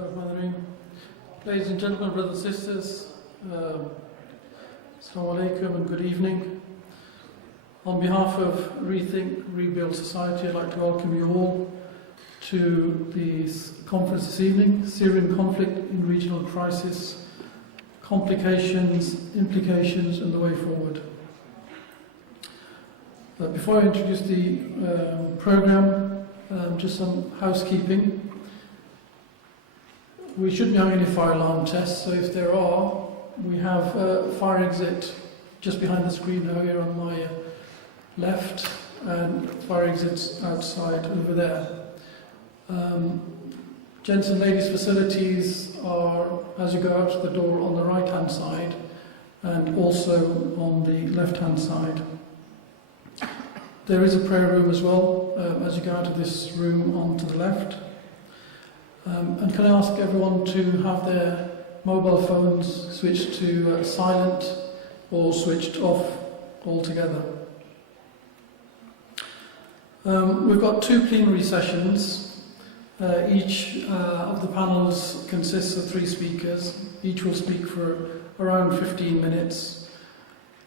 Bismillahirrahmanirrahim. Ladies and gentlemen, brothers and sisters, Assalamu alaikum and good evening. On behalf of Rethink, Rebuild Society, I'd like to welcome you all to the conference this evening, Syrian conflict in regional crisis, complications, implications and the way forward. Before I introduce the program, just some housekeeping. We shouldn't be having any fire alarm tests, so if there are, we have a fire exit just behind the screen now here on my left, and fire exits outside over there. Gents and ladies facilities are, as you go out the door, on the right hand side and also on the left hand side. There is a prayer room as well, as you go out of this room onto the left. And can I ask everyone to have their mobile phones switched to silent or switched off altogether. We've got two plenary sessions. Each of the panels consists of 3 speakers. Each will speak for around 15 minutes.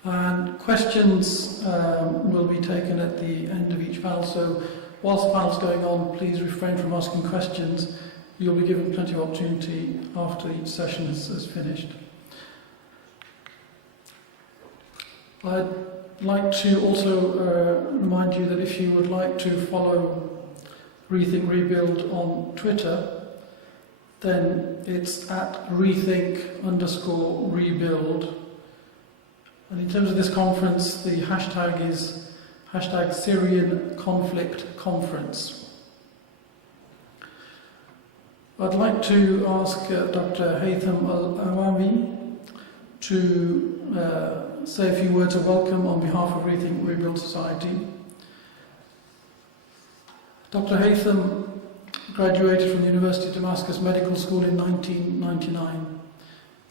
And questions will be taken at the end of each panel. So whilst the panel's going on, please refrain from asking questions. You'll be given plenty of opportunity after each session is finished. I'd like to also remind you that if you would like to follow Rethink Rebuild on Twitter, then it's at rethink_rebuild. And in terms of this conference, the hashtag is #Syrian Conflict Conference. I'd like to ask Dr. Haytham Al-Awami to say a few words of welcome on behalf of Rethink Rebuild Society. Dr. Haytham graduated from the University of Damascus Medical School in 1999.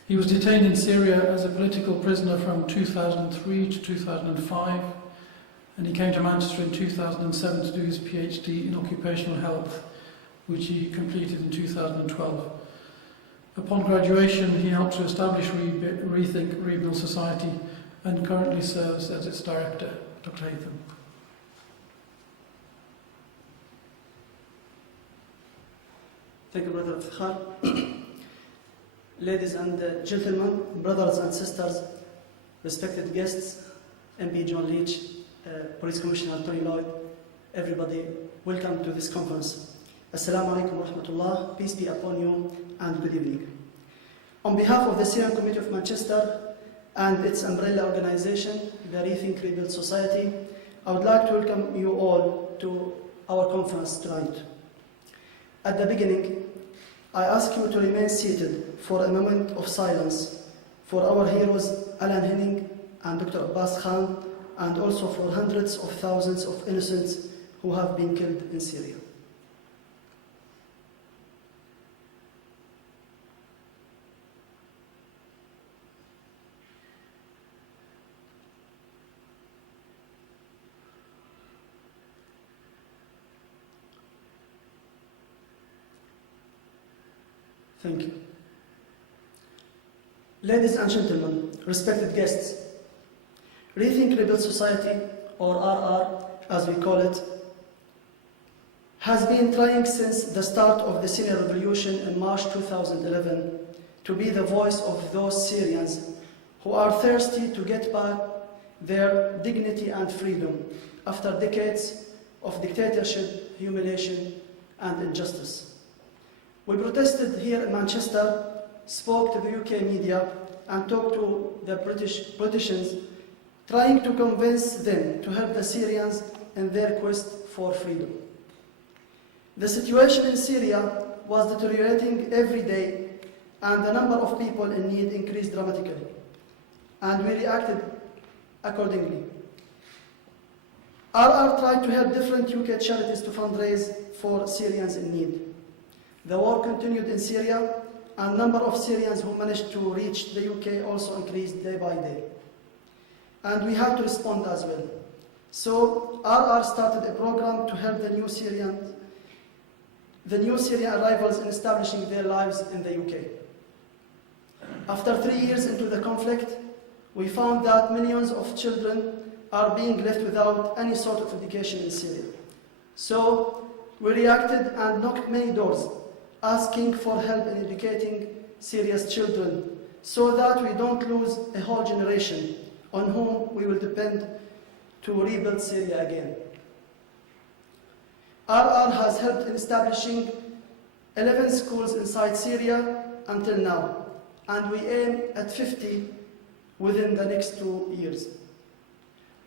He was detained in Syria as a political prisoner from 2003 to 2005, and he came to Manchester in 2007 to do his PhD in occupational health, which he completed in 2012. Upon graduation, he helped to establish Rethink Rebuild Society and currently serves as its director. Dr. Haytham. Thank you, Brother Iftikhar. Ladies and gentlemen, brothers and sisters, respected guests, MP John Leach, Police Commissioner Tony Lloyd, everybody, welcome to this conference. Assalamu alaikum wa rahmatullah, peace be upon you, and good evening. On behalf of the Syrian Committee of Manchester and its umbrella organization, the Rethink Rebuild Society, I would like to welcome you all to our conference tonight. At the beginning, I ask you to remain seated for a moment of silence for our heroes Alan Henning and Dr. Abbas Khan, and also for hundreds of thousands of innocents who have been killed in Syria. Thank you. Ladies and gentlemen, respected guests, Rethink Rebuild Society, or RR as we call it, has been trying since the start of the Syrian Revolution in March 2011 to be the voice of those Syrians who are thirsty to get back their dignity and freedom after decades of dictatorship, humiliation, and injustice. We protested here in Manchester, spoke to the UK media, and talked to the British politicians, trying to convince them to help the Syrians in their quest for freedom. The situation in Syria was deteriorating every day, and the number of people in need increased dramatically, and we reacted accordingly. RR tried to help different UK charities to fundraise for Syrians in need. The war continued in Syria, and the number of Syrians who managed to reach the UK also increased day by day. And we had to respond as well. So RR started a program to help the new Syrians the new Syrian arrivals in establishing their lives in the UK. After 3 years into the conflict, we found that millions of children are being left without any sort of education in Syria. So we reacted and knocked many doors, asking for help in educating Syria's children so that we don't lose a whole generation on whom we will depend to rebuild Syria again. RR has helped in establishing 11 schools inside Syria until now, and we aim at 50 within the next 2 years.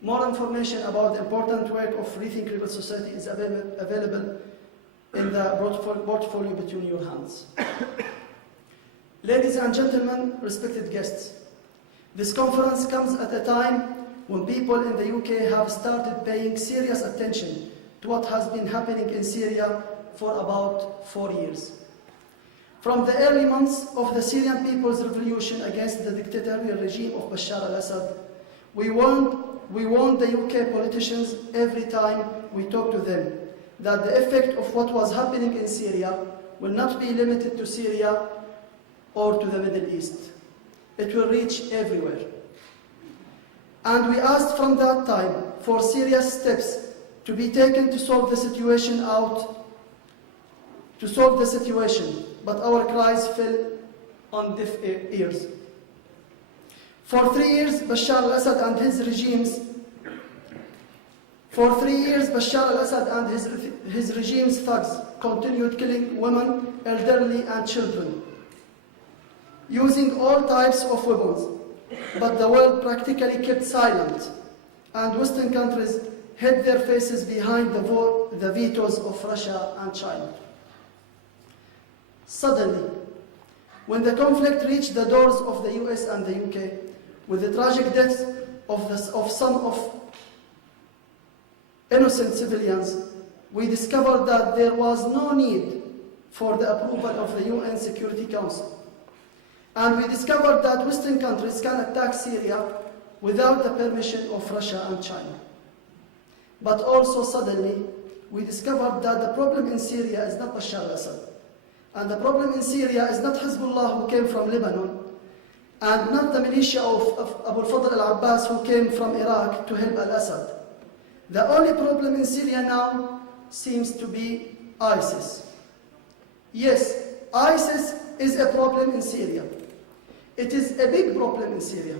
More information about the important work of Rethink Rebel Society is available in the portfolio between your hands. Ladies and gentlemen, respected guests, this conference comes at a time when people in the UK have started paying serious attention to what has been happening in Syria for about 4 years. From the early months of the Syrian People's Revolution against the dictatorial regime of Bashar al-Assad, we warned the UK politicians every time we talked to them that the effect of what was happening in Syria will not be limited to Syria or to the Middle East. It will reach everywhere. And we asked from that time for serious steps to be taken to solve the situation but our cries fell on deaf ears. For 3 years, Bashar al-Assad and his regime's thugs continued killing women, elderly, and children, using all types of weapons. But the world practically kept silent, and Western countries hid their faces behind the vetoes of Russia and China. Suddenly, when the conflict reached the doors of the US and the UK, with the tragic deaths of some innocent civilians, we discovered that there was no need for the approval of the UN Security Council. And we discovered that Western countries can attack Syria without the permission of Russia and China. But also suddenly, we discovered that the problem in Syria is not Bashar al-Assad. And the problem in Syria is not Hezbollah, who came from Lebanon, and not the militia of Abu al-Fadl al-Abbas, who came from Iraq to help al-Assad. The only problem in Syria now seems to be ISIS. Yes, ISIS is a problem in Syria. It is a big problem in Syria.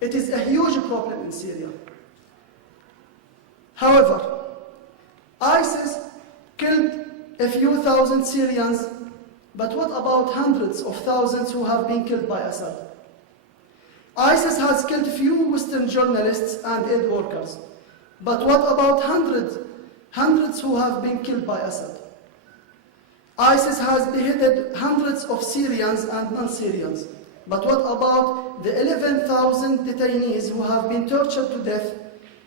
It is a huge problem in Syria. However, ISIS killed a few thousand Syrians, but what about hundreds of thousands who have been killed by Assad? ISIS has killed few Western journalists and aid workers, but what about hundreds who have been killed by Assad? ISIS has beheaded hundreds of Syrians and non-Syrians, but what about the 11,000 detainees who have been tortured to death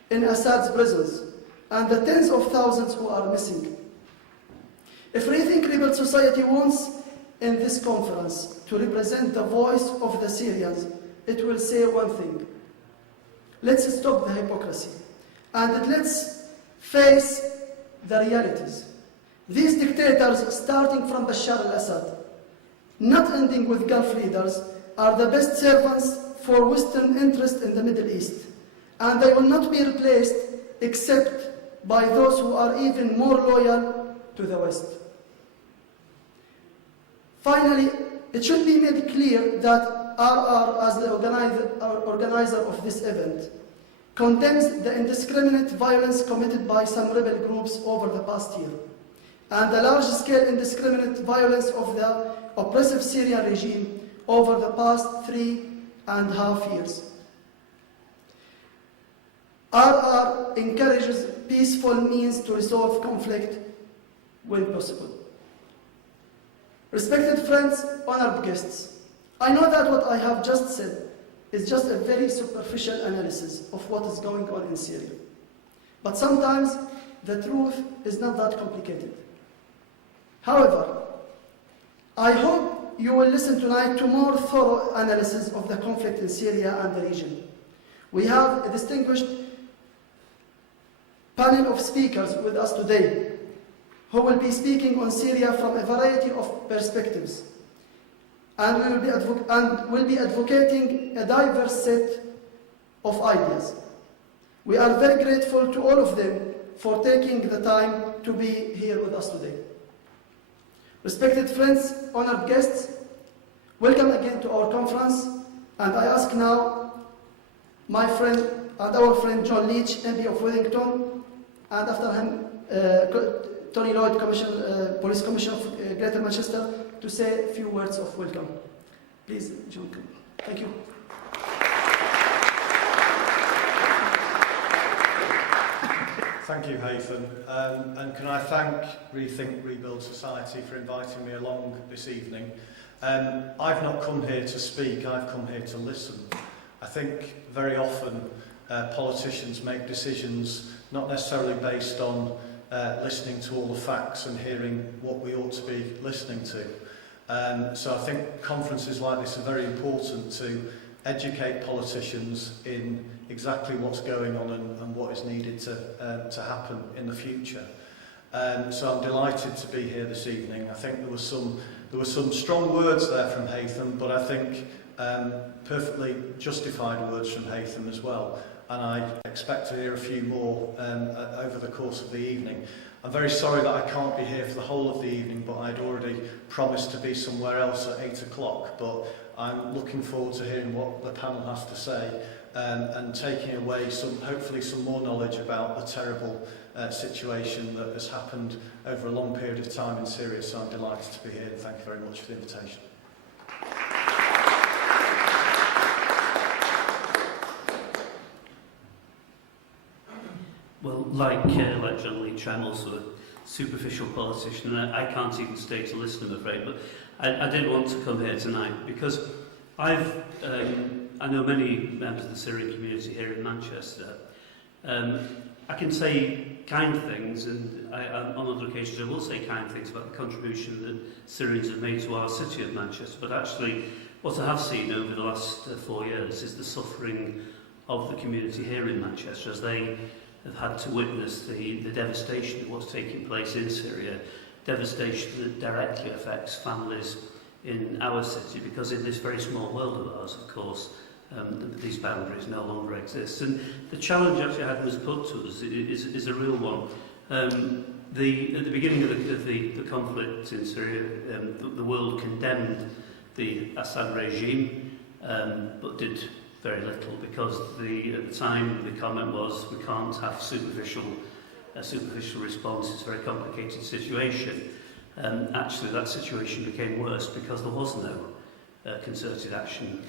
in Assad's prisons, and the tens of thousands who are missing? If Rethink Rebel Society wants in this conference to represent the voice of the Syrians, it will say one thing: let's stop the hypocrisy, and let's face the realities. These dictators, starting from Bashar al-Assad, not ending with Gulf leaders, are the best servants for Western interest in the Middle East, and they will not be replaced except by those who are even more loyal to the West. Finally, it should be made clear that RR, as the organizer of this event, condemns the indiscriminate violence committed by some rebel groups over the past year, and the large-scale indiscriminate violence of the oppressive Syrian regime over the past 3.5 years. RR encourages peaceful means to resolve conflict when possible. Respected friends, honored guests, I know that what I have just said is just a very superficial analysis of what is going on in Syria. But sometimes the truth is not that complicated. However, I hope you will listen tonight to more thorough analysis of the conflict in Syria and the region. We have a distinguished panel of speakers with us today. who will be speaking on Syria from a variety of perspectives, and will be advocating a diverse set of ideas. We are very grateful to all of them for taking the time to be here with us today. Respected friends, honored guests, welcome again to our conference, and I ask now my friend and our friend John Leach, MP of Wellington, and after him Tony Lloyd, Police Commissioner of Greater Manchester, to say a few words of welcome. Please, John. Thank you. Thank you, Haytham. And can I thank Rethink, Rebuild Society for inviting me along this evening. I've not come here to speak, I've come here to listen. I think very often politicians make decisions not necessarily based on listening to all the facts and hearing what we ought to be listening to. So I think conferences like this are very important to educate politicians in exactly what's going on and what is needed to happen in the future. So I'm delighted to be here this evening. I think there were some strong words there from Haytham, but I think perfectly justified words from Haytham as well. And I expect to hear a few more over the course of the evening. I'm very sorry that I can't be here for the whole of the evening, but I'd already promised to be somewhere else at 8 o'clock. But I'm looking forward to hearing what the panel has to say and taking away hopefully some more knowledge about the terrible situation that has happened over a long period of time in Syria. So I'm delighted to be here, and thank you very much for the invitation. Well, like John Leach, I'm also a superficial politician, and I can't even stay to listen, I'm afraid. But I did want to come here tonight because I know many members of the Syrian community here in Manchester. I can say kind things, and on other occasions I will say kind things about the contribution that Syrians have made to our city of Manchester. But actually, what I have seen over the last 4 years is the suffering of the community here in Manchester as they have had to witness the devastation of what's taking place in Syria, devastation that directly affects families in our city, because in this very small world of ours, of course, these boundaries no longer exist. And the challenge actually Adam has put to us is a real one. At the beginning of the conflict in Syria, the world condemned the Assad regime, but did very little, because at the time the comment was, we can't have a superficial response, it's a very complicated situation. Actually that situation became worse because there was no concerted action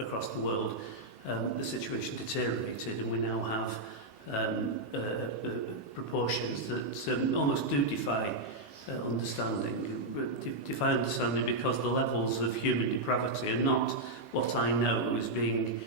across the world. The situation deteriorated, and we now have proportions that almost do defy understanding. Defy understanding because the levels of human depravity are not what I know as being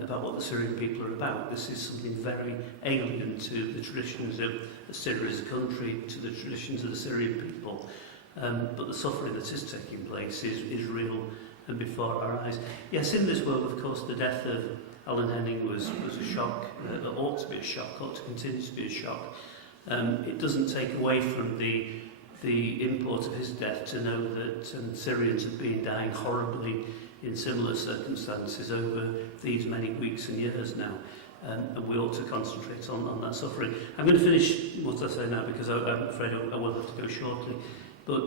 about what the Syrian people are about. This is something very alien to the traditions of Syria as a country, to the traditions of the Syrian people. But the suffering that is taking place is real and before our eyes. Yes, in this world, of course, the death of Alan Henning was a shock. That ought to be a shock, ought to continue to be a shock. It doesn't take away from the import of his death to know that Syrians have been dying horribly in similar circumstances over these many weeks and years now. And we ought to concentrate on that suffering. I'm going to finish what I say now, because I'm afraid I will have to go shortly. But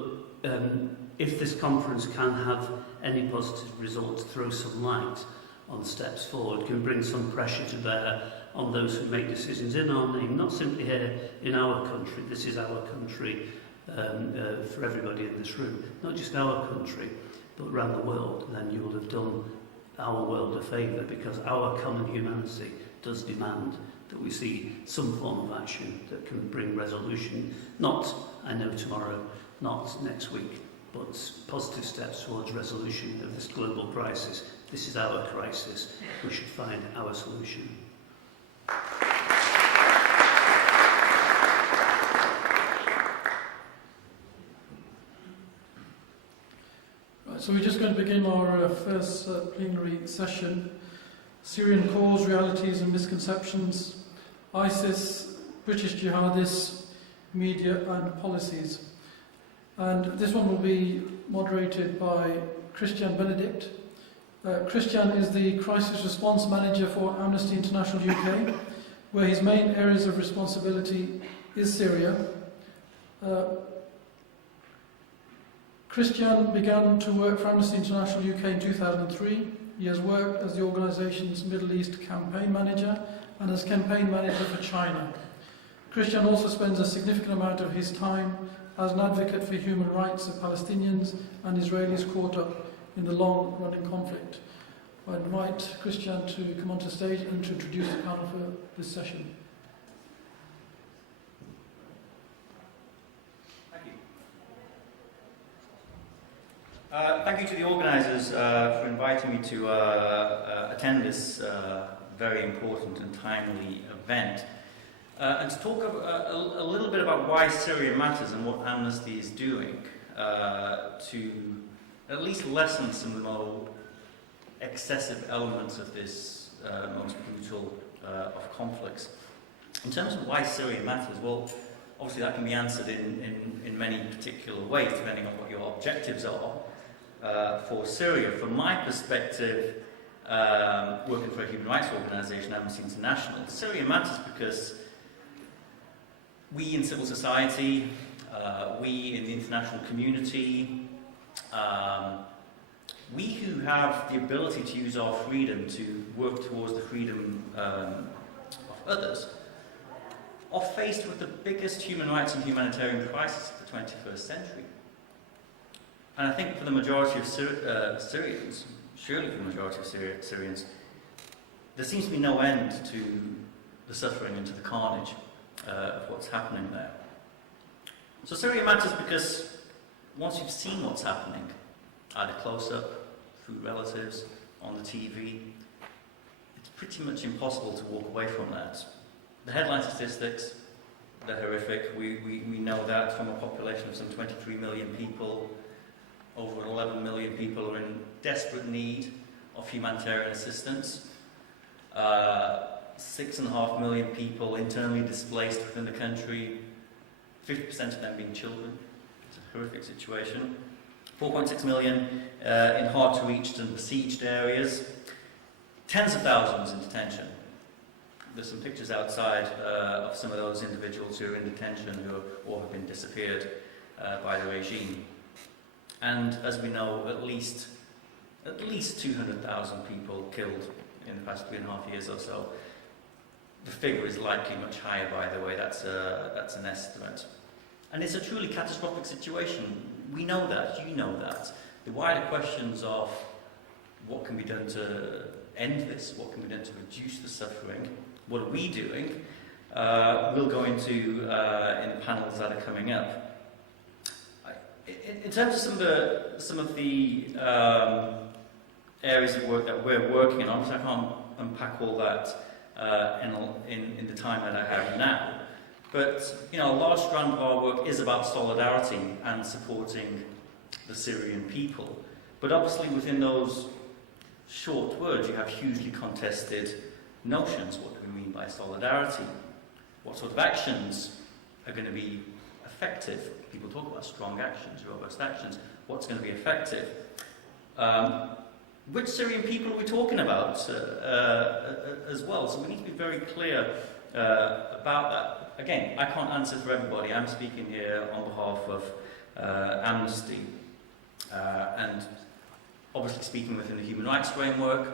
if this conference can have any positive results, throw some light on steps forward, can bring some pressure to bear on those who make decisions in our name, not simply here in our country. This is our country for everybody in this room, not just our country, but around the world. Then you will have done our world a favour, because our common humanity does demand that we see some form of action that can bring resolution. Not, I know, tomorrow, not next week, but positive steps towards resolution of this global crisis. This is our crisis. We should find our solution. Right, so we're just going to begin our first plenary session. Syrian cause, realities and misconceptions. ISIS, British jihadists, media and policies. And this one will be moderated by Christian Benedict. Christian is the Crisis Response Manager for Amnesty International UK, where his main areas of responsibility is Syria. Christian began to work for Amnesty International UK in 2003. He has worked as the organisation's Middle East campaign manager and as campaign manager for China. Christian also spends a significant amount of his time as an advocate for human rights of Palestinians and Israelis caught up in the long-running conflict. I invite Christian to come onto stage and to introduce the panel for this session. Thank you. Thank you to the organisers for inviting me to attend this very important and timely event. And to talk a little bit about why Syria matters and what Amnesty is doing to at least lessen some of the more excessive elements of this most brutal of conflicts. In terms of why Syria matters, well, obviously that can be answered in many particular ways, depending on what your objectives are for Syria. From my perspective, working for a human rights organisation, Amnesty International, Syria matters because we in civil society, we in the international community, we who have the ability to use our freedom to work towards the freedom of others, are faced with the biggest human rights and humanitarian crisis of the 21st century. And I think for the majority of Syrians, surely for the majority of Syrians, there seems to be no end to the suffering and to the carnage of what's happening there. So Syria matters because once you've seen what's happening, either close-up, through relatives, on the TV, it's pretty much impossible to walk away from that. The headline statistics, they're horrific. We know that from a population of some 23 million people, over 11 million people are in desperate need of humanitarian assistance. 6.5 million people internally displaced within the country, 50% of them being children. It's a horrific situation. 4.6 million in hard-to-reach and besieged areas. Tens of thousands in detention. There's some pictures outside of some of those individuals who are in detention or have been disappeared by the regime. And as we know, at least 200,000 people killed in the past 3.5 years or so. The figure is likely much higher, by the way. That's an estimate. And it's a truly catastrophic situation. We know that, you know that. The wider questions of what can be done to end this, what can be done to reduce the suffering, what are we doing, we'll go into in the panels that are coming up. In terms of some of the areas of work that we're working on, obviously I can't unpack all that in the time that I have now. But a large strand of our work is about solidarity and supporting the Syrian people. But obviously within those short words you have hugely contested notions. What do we mean by solidarity? What sort of actions are going to be effective? People talk about strong actions, robust actions. What's going to be effective? Which Syrian people are we talking about as well? So we need to be very clear about that. Again, I can't answer for everybody. I'm speaking here on behalf of Amnesty and obviously speaking within the human rights framework,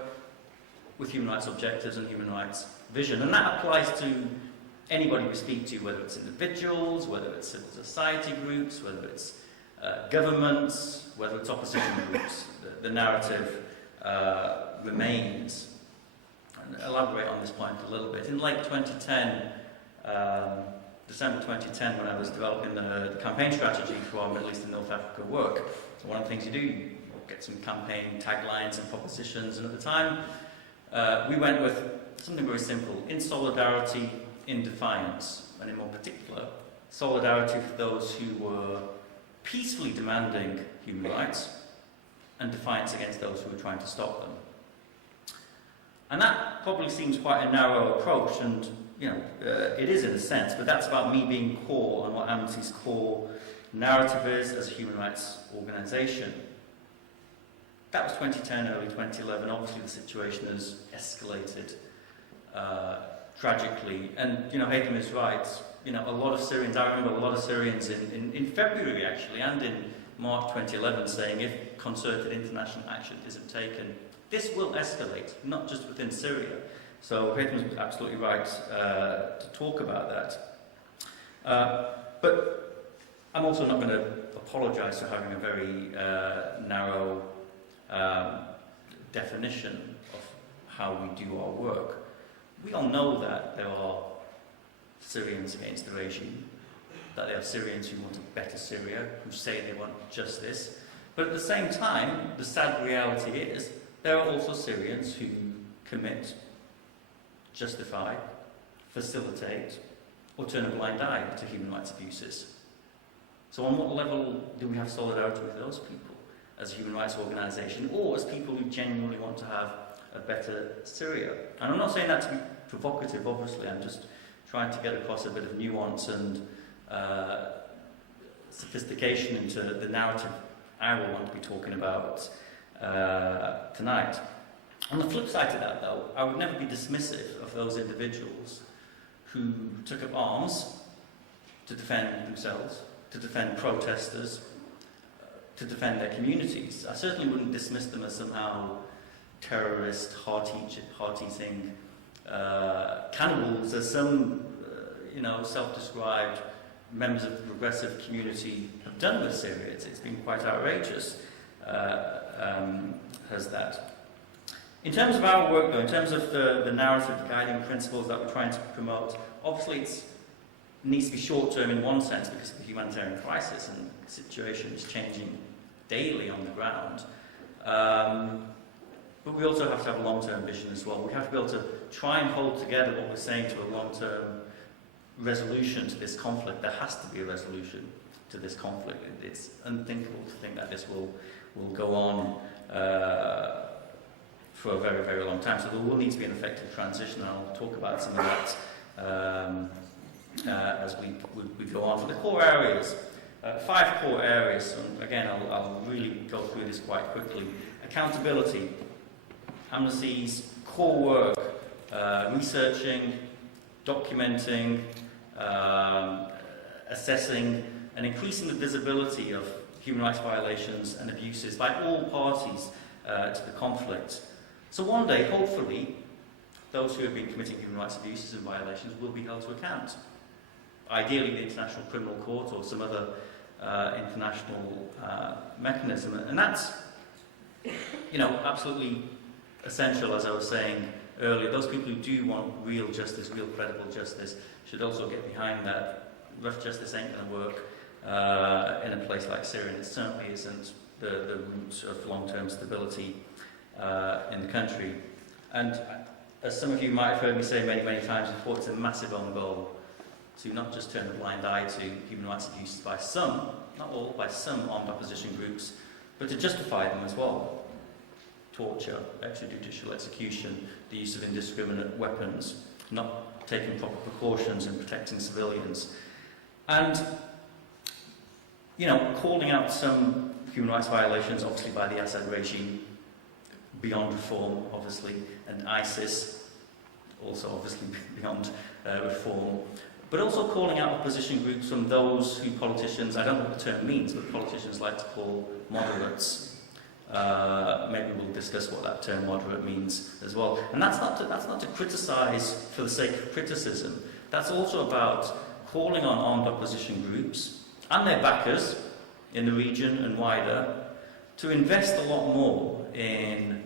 with human rights objectives and human rights vision. And that applies to anybody we speak to, whether it's individuals, whether it's civil society groups, whether it's governments, whether it's opposition groups. The narrative remains. And elaborate on this point a little bit. In late 2010, December 2010, when I was developing the campaign strategy for our Middle East and North Africa work, so one of the things you do, you get some campaign taglines and propositions, and at the time we went with something very simple: in solidarity, in defiance, and in more particular, solidarity for those who were peacefully demanding human rights, and defiance against those who were trying to stop them. And that probably seems quite a narrow approach, and it is in a sense, but that's about me being core and what Amnesty's core narrative is as a human rights organisation. That was 2010, early 2011. Obviously, the situation has escalated tragically, and Haytham is right. A lot of Syrians. I remember a lot of Syrians in February actually, and in March 2011, saying if concerted international action isn't taken, this will escalate, not just within Syria. So Haytham was absolutely right to talk about that. But I'm also not going to apologise for having a very narrow definition of how we do our work. We all know that there are Syrians against the regime, that there are Syrians who want a better Syria, who say they want justice. But at the same time, the sad reality is there are also Syrians who commit, justify, facilitate, or turn a blind eye to human rights abuses. So on what level do we have solidarity with those people as a human rights organisation, or as people who genuinely want to have a better Syria? And I'm not saying that to be provocative, obviously, I'm just trying to get across a bit of nuance and sophistication into the narrative I will want to be talking about tonight. On the flip side to that, though, I would never be dismissive of those individuals who took up arms to defend themselves, to defend protesters, to defend their communities. I certainly wouldn't dismiss them as somehow terrorist, heart-eating cannibals, as some self-described members of the progressive community have done with Syria. It's been quite outrageous, has that. In terms of our work, though, in terms of the narrative guiding principles that we're trying to promote, obviously it needs to be short-term in one sense because of the humanitarian crisis and the situation is changing daily on the ground. But we also have to have a long-term vision as well. We have to be able to try and hold together what we're saying to a long-term resolution to this conflict. There has to be a resolution to this conflict. It's unthinkable to think that this will go on for a very, very long time. So there will need to be an effective transition, and I'll talk about some of that as we go on. For the core areas, 5 core areas, and again, I'll really go through this quite quickly. Accountability. Amnesty's core work, researching, documenting, assessing, and increasing the visibility of human rights violations and abuses by all parties to the conflict. So one day, hopefully, those who have been committing human rights abuses and violations will be held to account. Ideally, the International Criminal Court or some other international mechanism. And that's, absolutely essential, as I was saying earlier. Those people who do want real justice, real credible justice, should also get behind that. Rough justice ain't going to work in a place like Syria, and it certainly isn't the root of long-term stability in the country. And as some of you might have heard me say many, many times before, it's a massive own goal to not just turn a blind eye to human rights abuses by some, not all, by some armed opposition groups, but to justify them as well. Torture, extrajudicial execution, the use of indiscriminate weapons, not taking proper precautions and protecting civilians. And, calling out some human rights violations, obviously by the Assad regime, beyond reform, obviously, and ISIS, also obviously beyond reform. But also calling out opposition groups from those who politicians, I don't know what the term means, but politicians like to call moderates. Maybe we'll discuss what that term moderate means as well. And that's not to criticise for the sake of criticism. That's also about calling on armed opposition groups and their backers in the region and wider to invest a lot more in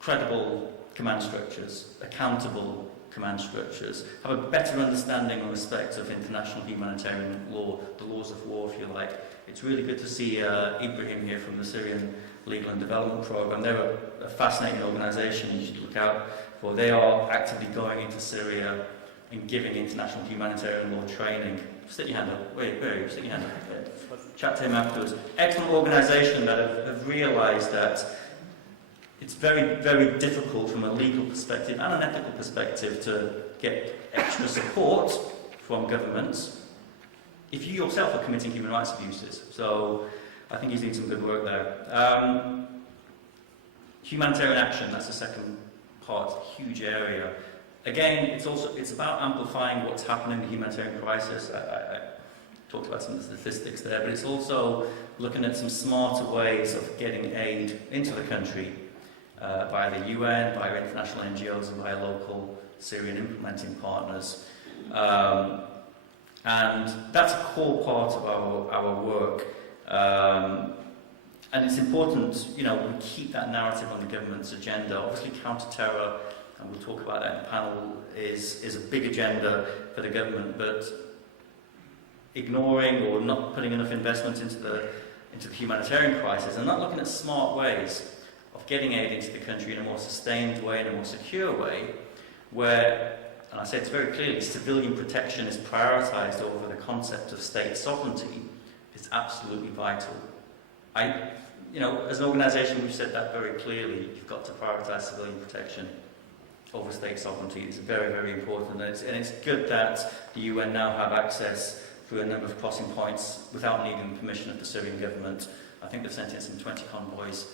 credible command structures, accountable command structures, have a better understanding and respect of international humanitarian law, the laws of war, if you like. It's really good to see Ibrahim here from the Syrian Legal and Development Programme. They're a fascinating organisation you should look out for. They are actively going into Syria and giving international humanitarian law training. Stick your hand up. Wait, where are you? Stick your hand up. Chat to him afterwards. Excellent organisation that have realised that it's very, very difficult from a legal perspective and an ethical perspective to get extra support from governments if you yourself are committing human rights abuses. So I think he's doing some good work there. Humanitarian action, that's the second part, huge area. Again, it's about amplifying what's happening in the humanitarian crisis. I talked about some of the statistics there, but it's also looking at some smarter ways of getting aid into the country via the UN, via international NGOs, and via local Syrian implementing partners. And that's a core part of our work. And it's important, we keep that narrative on the government's agenda. Obviously, counter-terror, and we'll talk about that in the panel, is a big agenda for the government, but ignoring or not putting enough investment into the humanitarian crisis and not looking at smart ways of getting aid into the country in a more sustained way, in a more secure way, where, and I say it's very clearly, civilian protection is prioritised over the concept of state sovereignty, is absolutely vital. As an organisation, we've said that very clearly. You've got to prioritise civilian protection over state sovereignty. It's very, very important. And it's good that the UN now have access through a number of crossing points without needing permission of the Syrian government. I think they've sent in some 20 convoys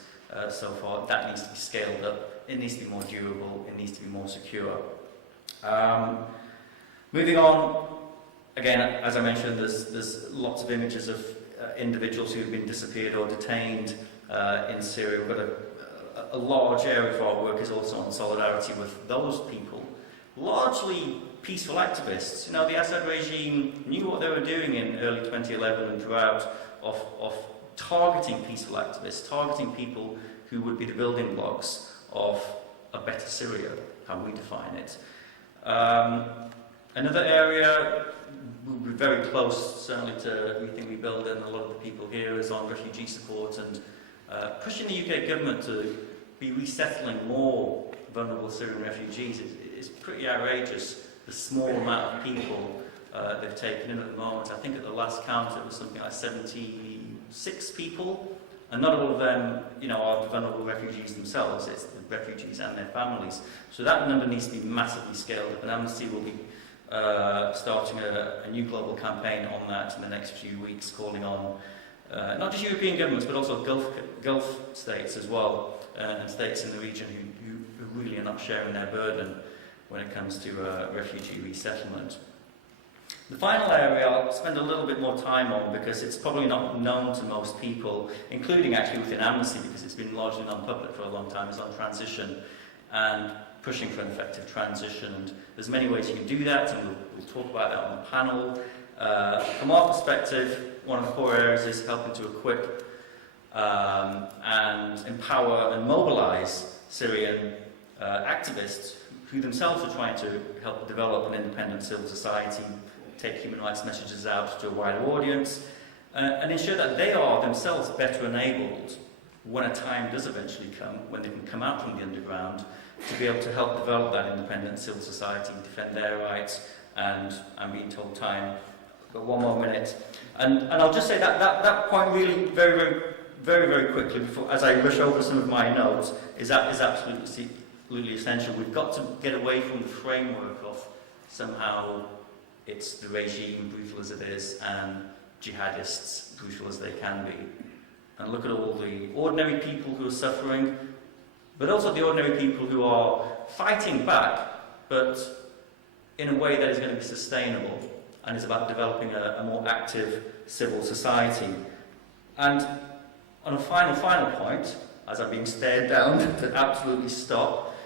so far. That needs to be scaled up. It needs to be more durable. It needs to be more secure. Moving on, again, as I mentioned, there's lots of images of individuals who have been disappeared or detained in Syria. We've got a large area for our work is also on solidarity with those people, largely peaceful activists. The Assad regime knew what they were doing in early 2011 and throughout of targeting peaceful activists, targeting people who would be the building blocks of a better Syria, how we define it. Another area we're very close, certainly to Rethink, Rebuild, and a lot of the people here, is on refugee support and pushing the UK government to be resettling more vulnerable Syrian refugees. It's pretty outrageous, the small amount of people they've taken in at the moment. I think at the last count it was something like 76 people, and not all of them are the vulnerable refugees themselves, it's the refugees and their families. So that number needs to be massively scaled up, and Amnesty will be starting a new global campaign on that in the next few weeks, calling on not just European governments but also Gulf states as well, and states in the region who really are not sharing their burden when it comes to refugee resettlement. The final area I'll spend a little bit more time on because it's probably not known to most people, including actually within Amnesty because it's been largely non-public for a long time, is on transition and pushing for an effective transition. And there's many ways you can do that, and we'll talk about that on the panel. From our perspective, one of the core areas is helping to equip and empower and mobilise Syrian activists who themselves are trying to help develop an independent civil society, take human rights messages out to a wider audience, and ensure that they are themselves better enabled when a time does eventually come, when they can come out from the underground, to be able to help develop that independent civil society, defend their rights, and I'm being told time. I've got one more minute. And I'll just say that point really very, very, very, very quickly, before, as I rush over some of my notes, is absolutely essential. We've got to get away from the framework of somehow it's the regime, brutal as it is, and jihadists, brutal as they can be. And look at all the ordinary people who are suffering, but also the ordinary people who are fighting back, but in a way that is going to be sustainable and is about developing a more active civil society. And on a final point, as I'm being stared down to absolutely stop,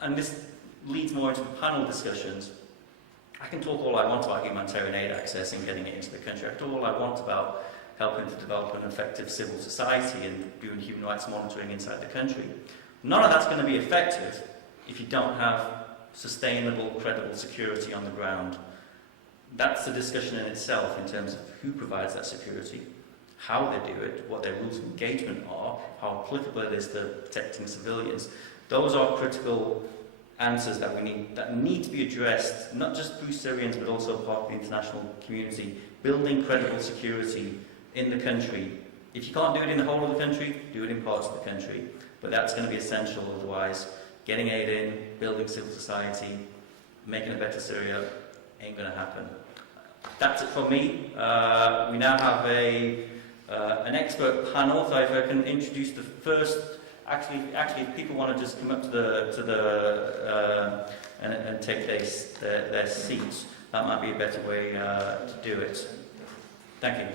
and this leads more into the panel discussions, I can talk all I want about humanitarian aid access and getting it into the country. I can talk all I want about helping to develop an effective civil society and doing human rights monitoring inside the country. None of that's going to be effective if you don't have sustainable, credible security on the ground. That's a discussion in itself in terms of who provides that security, how they do it, what their rules of engagement are, how applicable it is to protecting civilians. Those are critical answers that need to be addressed, not just through Syrians but also part of the international community. Building credible security in the country. If you can't do it in the whole of the country, do it in parts of the country. But that's going to be essential, otherwise getting aid in, building civil society, making a better Syria ain't going to happen. That's it from me. We now have an expert panel, so if I can introduce the first. Actually, if people want to just come up to the and take their seats, that might be a better way to do it. Thank you.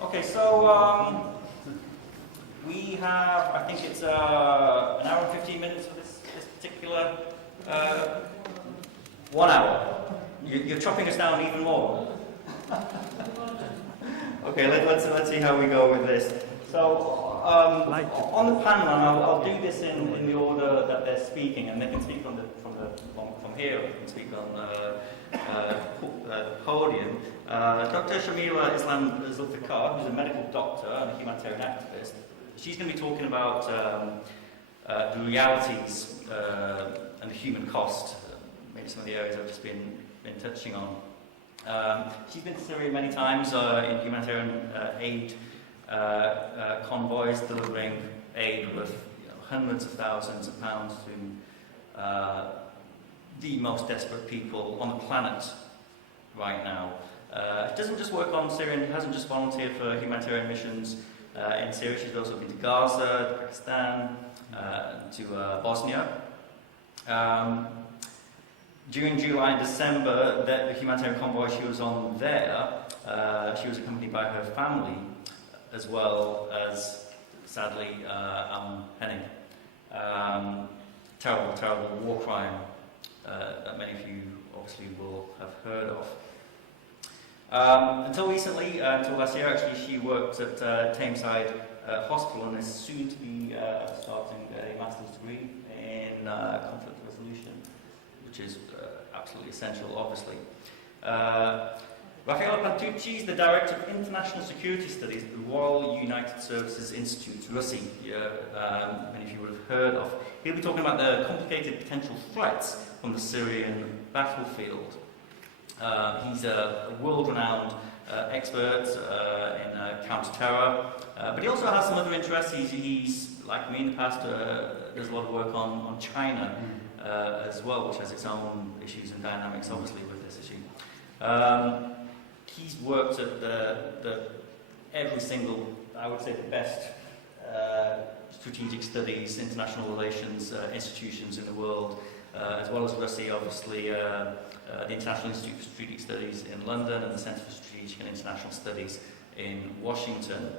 Okay, so we have, I think it's an hour and 15 minutes for this particular 1 hour. You're chopping us down even more. Okay, let's see how we go with this. So on the panel, and I'll do this in the order that they're speaking, and they can speak from here, or they can speak on the podium. Dr. Shamila Islam-Zolfiqar, who's a medical doctor and a humanitarian activist, she's going to be talking about the realities and the human cost, maybe some of the areas I've just been touching on. She's been to Syria many times in humanitarian aid convoys, delivering aid worth hundreds of thousands of pounds to the most desperate people on the planet right now. She doesn't just work on Syria, and hasn't just volunteered for humanitarian missions in Syria. She's also been to Gaza, to Pakistan, to Bosnia. During July and December, the humanitarian convoy she was on there, she was accompanied by her family, as well as, sadly, Henning. Terrible war crime that many of you obviously will have heard of. Until recently, until last year actually, she worked at Tameside Hospital and is soon to be starting a master's degree in conflict resolution, which is absolutely essential, obviously. Raffaella Pantucci is the Director of International Security Studies at the Royal United Services Institute, RUSI, many of you would have heard of. He'll be talking about the complicated potential threats from the Syrian battlefield. He's a world-renowned expert in counter-terror, but he also has some other interests. He's like me in the past, does a lot of work on China as well, which has its own issues and dynamics, obviously, with this issue. He's worked at every single, I would say, the best strategic studies, international relations institutions in the world, as well as RUSI, obviously, the International Institute for Strategic Studies in London and the Centre for Strategic and International Studies in Washington.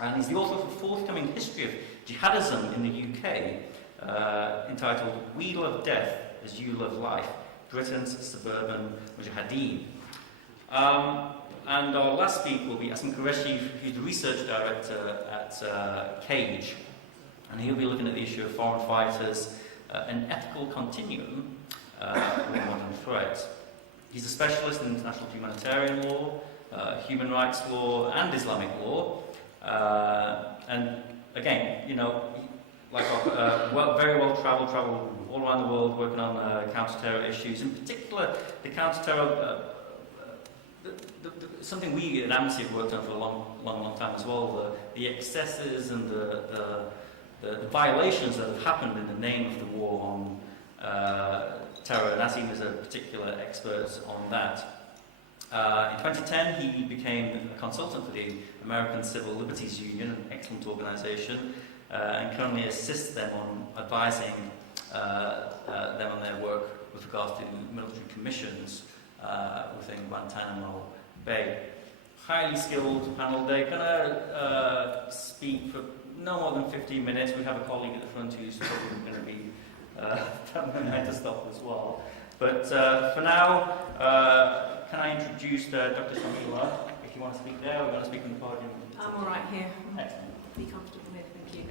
And he's the author of a forthcoming history of jihadism in the UK, entitled We Love Death as You Love Life, Britain's Suburban Mujahideen. And our last speaker will be Asim Qureshi, who's the research director at CAGE, and he'll be looking at the issue of foreign fighters, an ethical continuum with modern threat. He's a specialist in international humanitarian law, human rights law, and Islamic law. And again, you know, like very well travelled all around the world, working on counter-terror issues. In particular, the counter-terror. Something we at Amnesty have worked on for a long time as well. The excesses and the violations that have happened in the name of the war on terror, and Asim is a particular expert on that. In 2010, he became a consultant for the American Civil Liberties Union, an excellent organisation, and currently assists them on advising them on their work with regards to military commissions within Guantanamo Bay. Highly skilled panel. They're going to speak for no more than 15 minutes. We have a colleague at the front who's probably going to be telling them to stop as well. But for now, can I introduce Dr. Shamila? If you want to speak there, we're going to speak on the podium. I'm all right here. Excellent. Be comfortable here, thank you.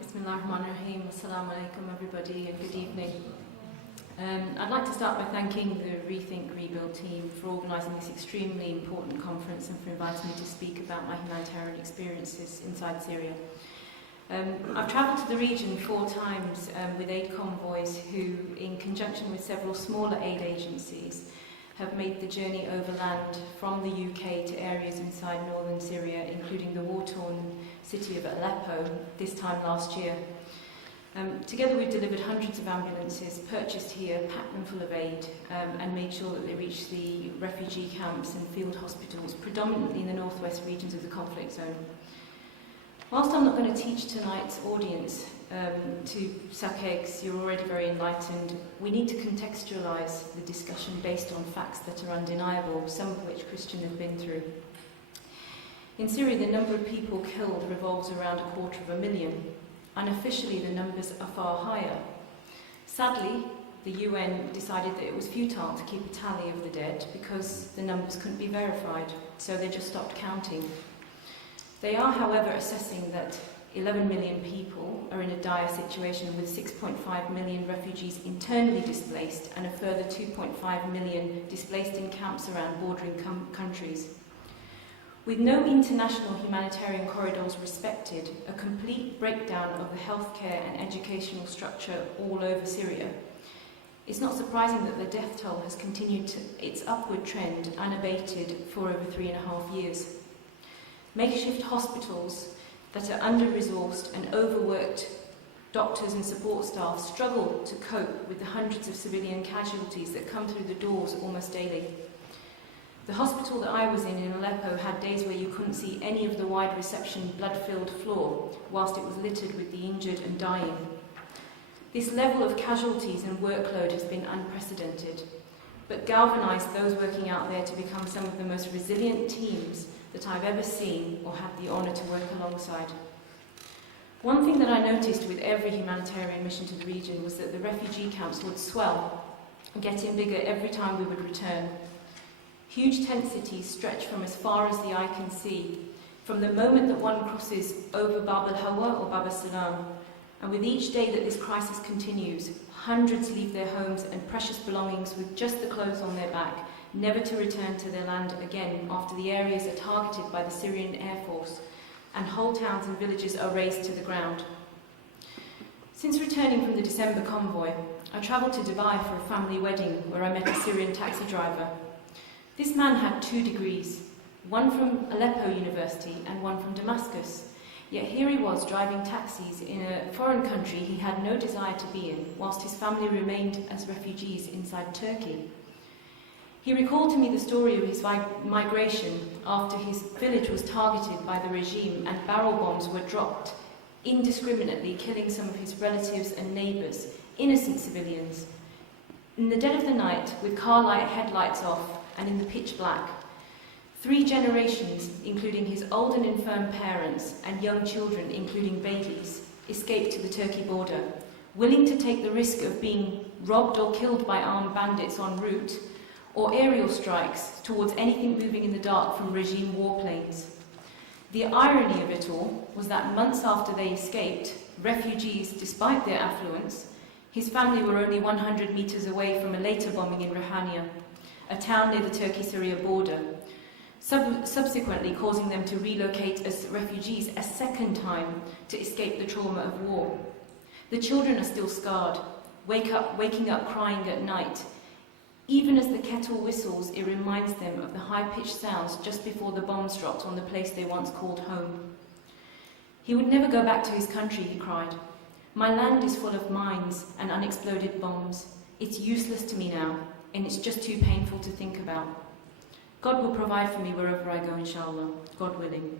Bismillahirrahmanirrahim. Assalamu alaikum, everybody, and good evening. I'd like to start by thanking the Rethink Rebuild team for organising this extremely important conference and for inviting me to speak about my humanitarian experiences inside Syria. I've travelled to the region 4 times with aid convoys who, in conjunction with several smaller aid agencies, have made the journey overland from the UK to areas inside northern Syria, including the war-torn city of Aleppo, this time last year. Together we've delivered hundreds of ambulances, purchased here, packed them full of aid, and made sure that they reach the refugee camps and field hospitals, predominantly in the northwest regions of the conflict zone. Whilst I'm not going to teach tonight's audience to suck eggs, you're already very enlightened, we need to contextualise the discussion based on facts that are undeniable, some of which Christian have been through. In Syria, the number of people killed revolves around 250,000. Unofficially, the numbers are far higher. Sadly, the UN decided that it was futile to keep a tally of the dead because the numbers couldn't be verified, so they just stopped counting. They are, however, assessing that 11 million people are in a dire situation, with 6.5 million refugees internally displaced and a further 2.5 million displaced in camps around bordering countries. With no international humanitarian corridors respected, a complete breakdown of the healthcare and educational structure all over Syria, it's not surprising that the death toll has continued its upward trend unabated for over 3.5 years. Makeshift hospitals that are under-resourced and overworked doctors and support staff struggle to cope with the hundreds of civilian casualties that come through the doors almost daily. The hospital that I was in Aleppo had days where you couldn't see any of the wide reception blood-filled floor, whilst it was littered with the injured and dying. This level of casualties and workload has been unprecedented, but galvanised those working out there to become some of the most resilient teams that I've ever seen or had the honour to work alongside. One thing that I noticed with every humanitarian mission to the region was that the refugee camps would swell, getting bigger every time we would return. Huge tent cities stretch from as far as the eye can see, from the moment that one crosses over Bab al-Hawa or Bab al-Salam. And with each day that this crisis continues, hundreds leave their homes and precious belongings with just the clothes on their back, never to return to their land again after the areas are targeted by the Syrian Air Force and whole towns and villages are razed to the ground. Since returning from the December convoy, I travelled to Dubai for a family wedding where I met a Syrian taxi driver. This man had 2 degrees, one from Aleppo University and one from Damascus. Yet here he was driving taxis in a foreign country he had no desire to be in, whilst his family remained as refugees inside Turkey. He recalled to me the story of his migration after his village was targeted by the regime and barrel bombs were dropped, indiscriminately killing some of his relatives and neighbours, innocent civilians. In the dead of the night, with car headlights off and in the pitch black, 3 generations, including his old and infirm parents and young children, including babies, escaped to the Turkey border, willing to take the risk of being robbed or killed by armed bandits en route, or aerial strikes towards anything moving in the dark from regime warplanes. The irony of it all was that months after they escaped, refugees, despite their affluence, his family were only 100 metres away from a later bombing in Rehania, a town near the Turkey-Syria border, subsequently causing them to relocate as refugees a second time to escape the trauma of war. The children are still scarred, waking up crying at night. Even as the kettle whistles, it reminds them of the high-pitched sounds just before the bombs dropped on the place they once called home. He would never go back to his country, he cried. My land is full of mines and unexploded bombs. It's useless to me now, and it's just too painful to think about. God will provide for me wherever I go, inshallah, God willing.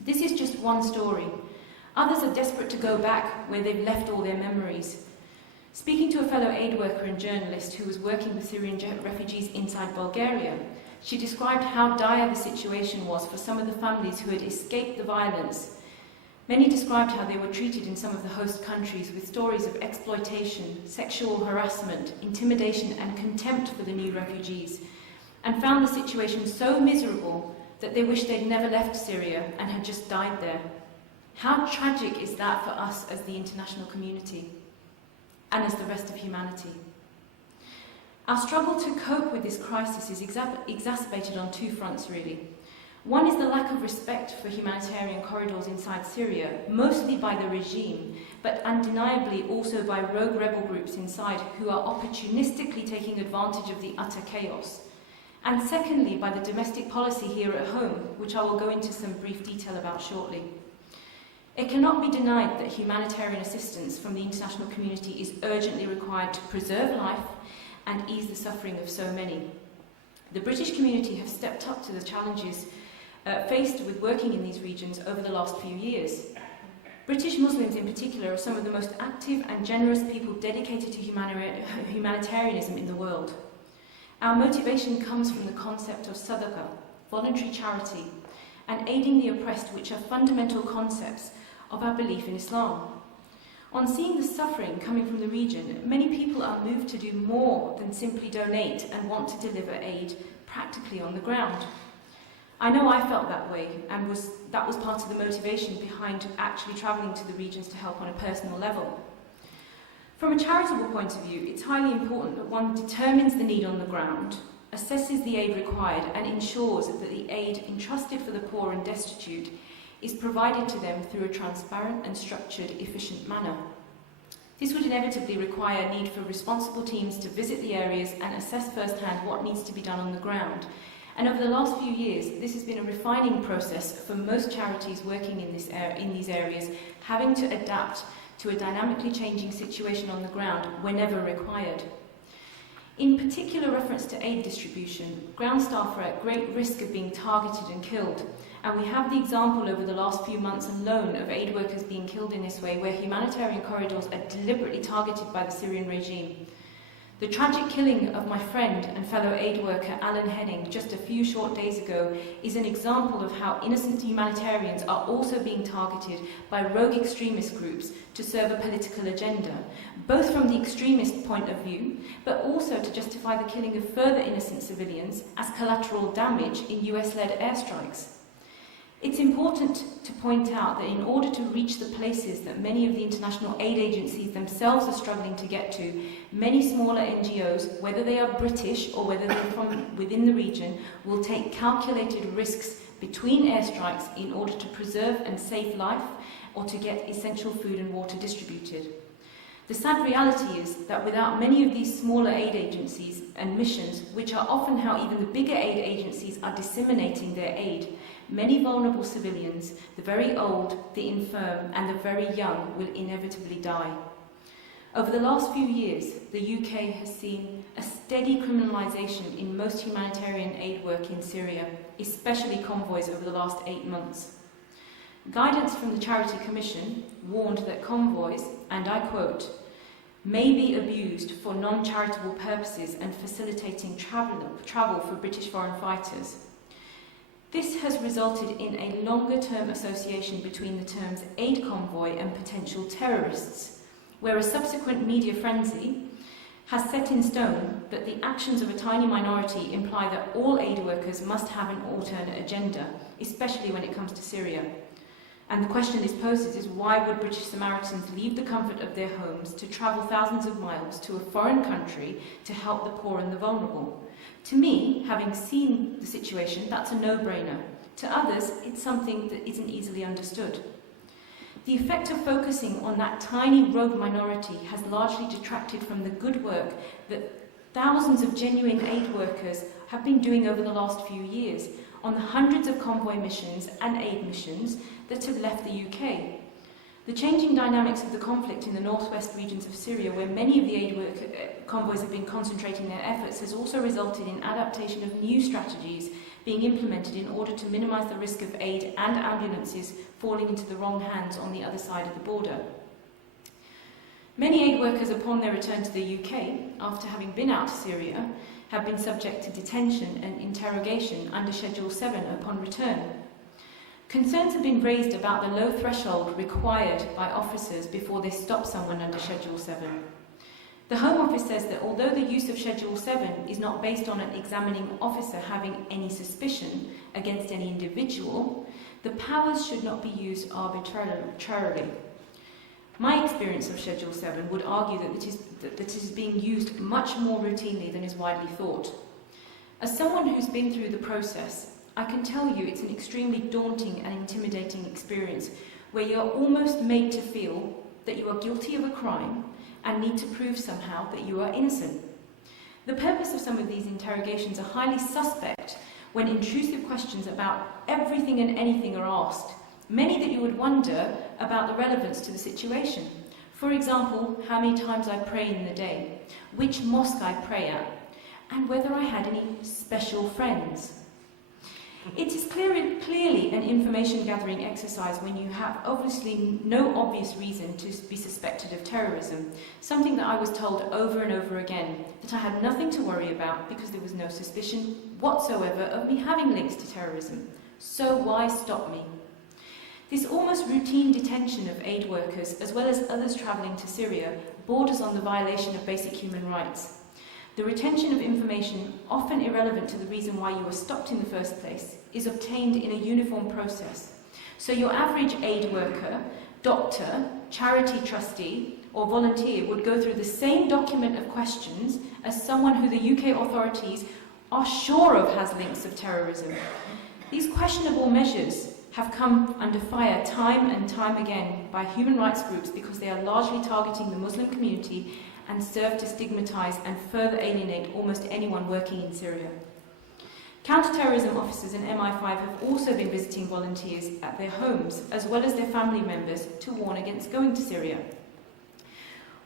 This is just one story. Others are desperate to go back where they've left all their memories. Speaking to a fellow aid worker and journalist who was working with Syrian refugees inside Bulgaria, she described how dire the situation was for some of the families who had escaped the violence. Many described how they were treated in some of the host countries with stories of exploitation, sexual harassment, intimidation and contempt for the new refugees, and found the situation so miserable that they wished they'd never left Syria and had just died there. How tragic is that for us as the international community and as the rest of humanity? Our struggle to cope with this crisis is exacerbated on two fronts, really. One is the lack of respect for humanitarian corridors inside Syria, mostly by the regime, but undeniably also by rogue rebel groups inside who are opportunistically taking advantage of the utter chaos. And secondly, by the domestic policy here at home, which I will go into some brief detail about shortly. It cannot be denied that humanitarian assistance from the international community is urgently required to preserve life and ease the suffering of so many. The British community have stepped up to the challenges faced with working in these regions over the last few years. British Muslims in particular are some of the most active and generous people dedicated to humanitarianism in the world. Our motivation comes from the concept of sadaqah, voluntary charity, and aiding the oppressed, which are fundamental concepts of our belief in Islam. On seeing the suffering coming from the region, many people are moved to do more than simply donate and want to deliver aid practically on the ground. I know I felt that way, and that was part of the motivation behind actually travelling to the regions to help on a personal level. From a charitable point of view, it's highly important that one determines the need on the ground, assesses the aid required, and ensures that the aid entrusted for the poor and destitute is provided to them through a transparent and structured, efficient manner. This would inevitably require a need for responsible teams to visit the areas and assess firsthand what needs to be done on the ground. And over the last few years, this has been a refining process for most charities working in these areas, having to adapt to a dynamically changing situation on the ground whenever required. In particular reference to aid distribution, ground staff are at great risk of being targeted and killed, and we have the example over the last few months alone of aid workers being killed in this way, where humanitarian corridors are deliberately targeted by the Syrian regime. The tragic killing of my friend and fellow aid worker Alan Henning just a few short days ago is an example of how innocent humanitarians are also being targeted by rogue extremist groups to serve a political agenda, both from the extremist point of view, but also to justify the killing of further innocent civilians as collateral damage in US-led airstrikes. It's important to point out that in order to reach the places that many of the international aid agencies themselves are struggling to get to, many smaller NGOs, whether they are British or whether they're from within the region, will take calculated risks between airstrikes in order to preserve and save life or to get essential food and water distributed. The sad reality is that without many of these smaller aid agencies and missions, which are often how even the bigger aid agencies are disseminating their aid, many vulnerable civilians, the very old, the infirm, and the very young will inevitably die. Over the last few years, the UK has seen a steady criminalisation in most humanitarian aid work in Syria, especially convoys over the last 8 months. Guidance from the Charity Commission warned that convoys, and I quote, may be abused for non-charitable purposes and facilitating travel for British foreign fighters. This has resulted in a longer-term association between the terms aid convoy and potential terrorists, where a subsequent media frenzy has set in stone that the actions of a tiny minority imply that all aid workers must have an alternate agenda, especially when it comes to Syria. And the question this poses is, why would British Samaritans leave the comfort of their homes to travel thousands of miles to a foreign country to help the poor and the vulnerable? To me, having seen the situation, that's a no-brainer. To others, it's something that isn't easily understood. The effect of focusing on that tiny rogue minority has largely detracted from the good work that thousands of genuine aid workers have been doing over the last few years on the hundreds of convoy missions and aid missions that have left the UK. The changing dynamics of the conflict in the northwest regions of Syria, where many of the aid convoys have been concentrating their efforts, has also resulted in adaptation of new strategies being implemented in order to minimise the risk of aid and ambulances falling into the wrong hands on the other side of the border. Many aid workers, upon their return to the UK, after having been out to Syria, have been subject to detention and interrogation under Schedule 7 upon return. Concerns have been raised about the low threshold required by officers before they stop someone under Schedule 7. The Home Office says that although the use of Schedule 7 is not based on an examining officer having any suspicion against any individual, the powers should not be used arbitrarily. My experience of Schedule 7 would argue that it is being used much more routinely than is widely thought. As someone who's been through the process, I can tell you it's an extremely daunting and intimidating experience where you're almost made to feel that you are guilty of a crime and need to prove somehow that you are innocent. The purpose of some of these interrogations are highly suspect when intrusive questions about everything and anything are asked, many that you would wonder about the relevance to the situation. For example, how many times I pray in the day, which mosque I pray at, and whether I had any special friends. It is clearly an information-gathering exercise when you have obviously no obvious reason to be suspected of terrorism, something that I was told over and over again, that I had nothing to worry about because there was no suspicion whatsoever of me having links to terrorism. So why stop me? This almost routine detention of aid workers, as well as others travelling to Syria, borders on the violation of basic human rights. The retention of information, often irrelevant to the reason why you were stopped in the first place, is obtained in a uniform process. So your average aid worker, doctor, charity trustee, or volunteer would go through the same document of questions as someone who the UK authorities are sure of has links of terrorism. These questionable measures have come under fire time and time again by human rights groups because they are largely targeting the Muslim community and serve to stigmatise and further alienate almost anyone working in Syria. Counter-terrorism officers and MI5 have also been visiting volunteers at their homes, as well as their family members, to warn against going to Syria.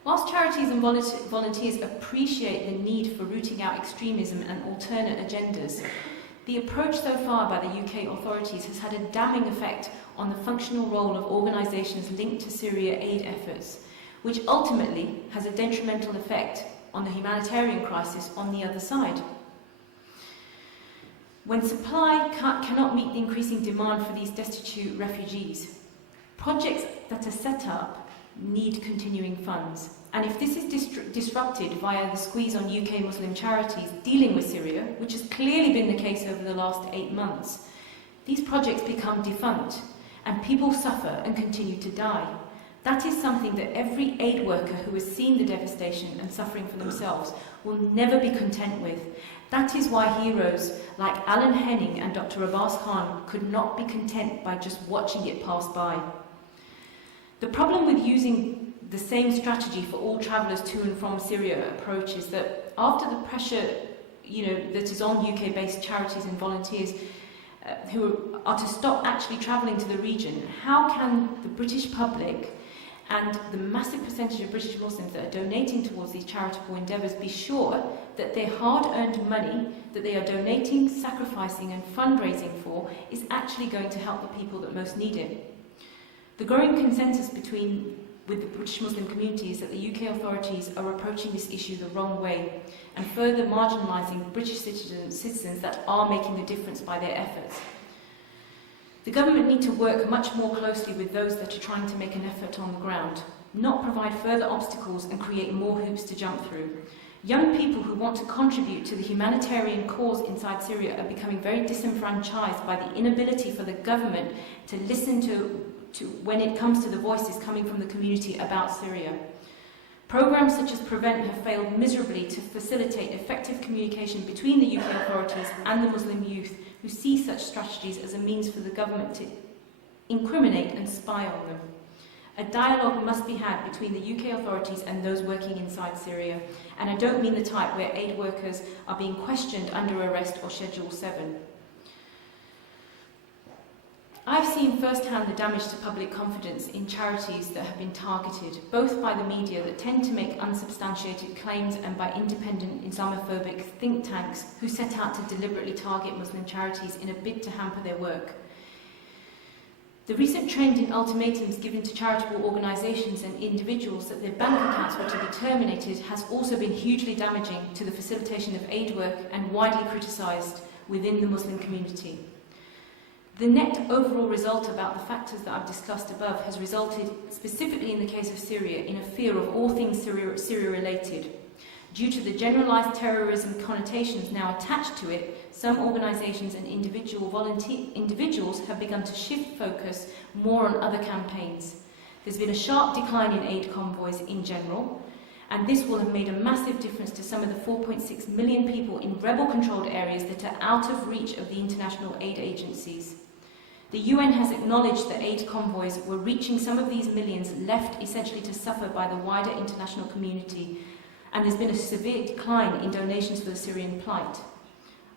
Whilst charities and volunteers appreciate the need for rooting out extremism and alternate agendas, the approach so far by the UK authorities has had a damning effect on the functional role of organisations linked to Syria aid efforts, which ultimately has a detrimental effect on the humanitarian crisis on the other side. When supply cannot meet the increasing demand for these destitute refugees, projects that are set up need continuing funds. And if this is disrupted via the squeeze on UK Muslim charities dealing with Syria, which has clearly been the case over the last 8 months, these projects become defunct and people suffer and continue to die. That is something that every aid worker who has seen the devastation and suffering for themselves will never be content with. That is why heroes like Alan Henning and Dr. Abbas Khan could not be content by just watching it pass by. The problem with using the same strategy for all travellers to and from Syria approach is that after the pressure that is on UK-based charities and volunteers who are to stop actually travelling to the region, how can the British public and the massive percentage of British Muslims that are donating towards these charitable endeavours be sure that their hard-earned money that they are donating, sacrificing and fundraising for is actually going to help the people that most need it? The growing consensus with the British Muslim community is that the UK authorities are approaching this issue the wrong way and further marginalising British citizens that are making a difference by their efforts. The government need to work much more closely with those that are trying to make an effort on the ground, not provide further obstacles and create more hoops to jump through. Young people who want to contribute to the humanitarian cause inside Syria are becoming very disenfranchised by the inability for the government to listen to when it comes to the voices coming from the community about Syria. Programmes such as Prevent have failed miserably to facilitate effective communication between the UK authorities and the Muslim youth who see such strategies as a means for the government to incriminate and spy on them. A dialogue must be had between the UK authorities and those working inside Syria, and I don't mean the type where aid workers are being questioned under arrest or Schedule 7. I've seen firsthand the damage to public confidence in charities that have been targeted, both by the media that tend to make unsubstantiated claims and by independent Islamophobic think tanks who set out to deliberately target Muslim charities in a bid to hamper their work. The recent trend in ultimatums given to charitable organisations and individuals that their bank accounts were to be terminated has also been hugely damaging to the facilitation of aid work and widely criticised within the Muslim community. The net overall result about the factors that I've discussed above has resulted, specifically in the case of Syria, in a fear of all things Syria-related. Due to the generalised terrorism connotations now attached to it, some organisations and individuals have begun to shift focus more on other campaigns. There's been a sharp decline in aid convoys in general, and this will have made a massive difference to some of the 4.6 million people in rebel-controlled areas that are out of reach of the international aid agencies. The UN has acknowledged that aid convoys were reaching some of these millions left essentially to suffer by the wider international community, and there's been a severe decline in donations for the Syrian plight.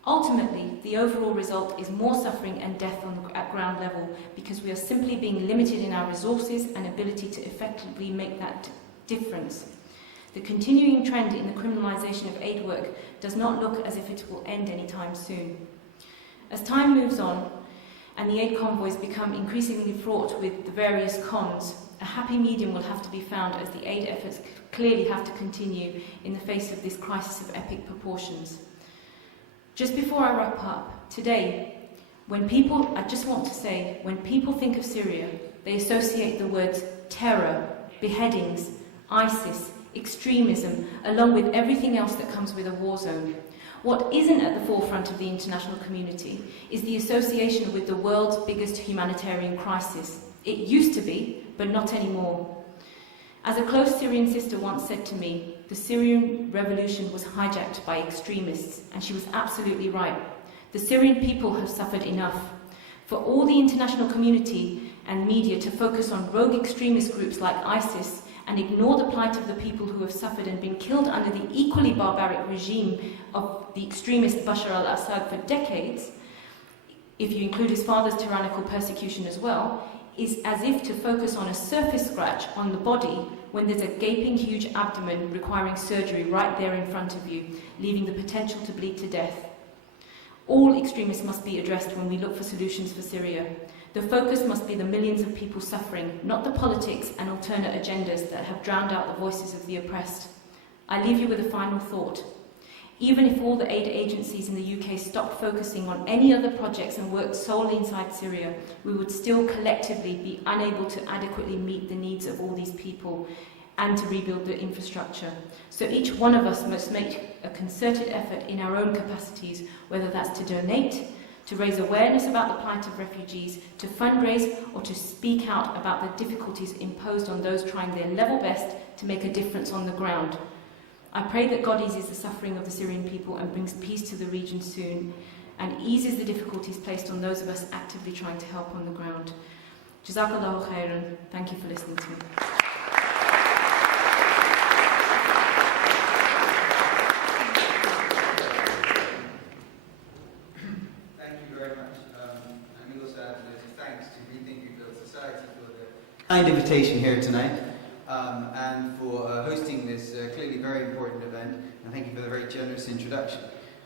Ultimately, the overall result is more suffering and death at ground level because we are simply being limited in our resources and ability to effectively make that difference. The continuing trend in the criminalisation of aid work does not look as if it will end anytime soon. As time moves on, and the aid convoys become increasingly fraught with the various cons, a happy medium will have to be found as the aid efforts clearly have to continue in the face of this crisis of epic proportions. Just before I wrap up, today, I just want to say, when people think of Syria, they associate the words terror, beheadings, ISIS, extremism, along with everything else that comes with a war zone. What isn't at the forefront of the international community is the association with the world's biggest humanitarian crisis. It used to be, but not anymore. As a close Syrian sister once said to me, the Syrian revolution was hijacked by extremists, and she was absolutely right. The Syrian people have suffered enough. For all the international community and media to focus on rogue extremist groups like ISIS and ignore the plight of the people who have suffered and been killed under the equally barbaric regime of the extremist Bashar al-Assad for decades, if you include his father's tyrannical persecution as well, is as if to focus on a surface scratch on the body when there's a gaping huge abdomen requiring surgery right there in front of you, leaving the potential to bleed to death. All extremists must be addressed when we look for solutions for Syria. The focus must be the millions of people suffering, not the politics and alternate agendas that have drowned out the voices of the oppressed. I leave you with a final thought. Even if all the aid agencies in the UK stopped focusing on any other projects and worked solely inside Syria, we would still collectively be unable to adequately meet the needs of all these people and to rebuild the infrastructure. So each one of us must make a concerted effort in our own capacities, whether that's to donate, to raise awareness about the plight of refugees, to fundraise, or to speak out about the difficulties imposed on those trying their level best to make a difference on the ground. I pray that God eases the suffering of the Syrian people and brings peace to the region soon, and eases the difficulties placed on those of us actively trying to help on the ground. Jazakallahu khairan. Thank you for listening to me. Thank you very much. And we also add thanks to Rethink, Rebuild Society for the kind invitation here tonight. And for hosting this clearly very important event, and thank you for the very generous introduction.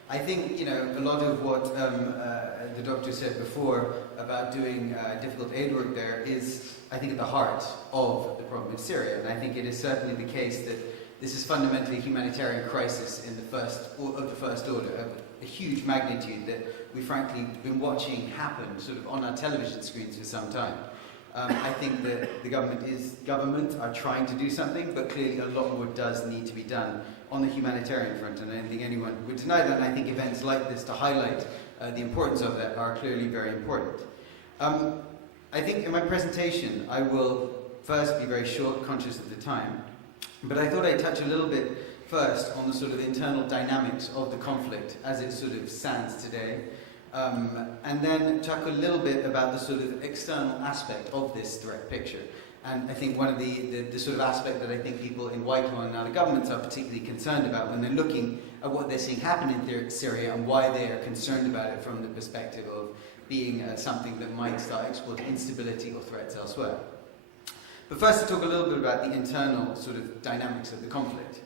I think, a lot of what the doctor said before about doing difficult aid work there is, I think, at the heart of the problem in Syria. And I think it is certainly the case that this is fundamentally a humanitarian crisis in the first order, a huge magnitude that we frankly been watching happen sort of on our television screens for some time. I think that the government are trying to do something, but clearly a lot more does need to be done on the humanitarian front, and I don't think anyone would deny that, and I think events like this to highlight the importance of that are clearly very important. I think in my presentation I will first be very short, conscious of the time, but I thought I'd touch a little bit first on the sort of internal dynamics of the conflict as it sort of stands today. And then talk a little bit about the sort of external aspect of this threat picture. And I think one of the sort of aspect that I think people in Whitehall and other governments are particularly concerned about when they're looking at what they're seeing happen in Syria and why they are concerned about it from the perspective of being something that might start exporting instability or threats elsewhere. But first to talk a little bit about the internal sort of dynamics of the conflict.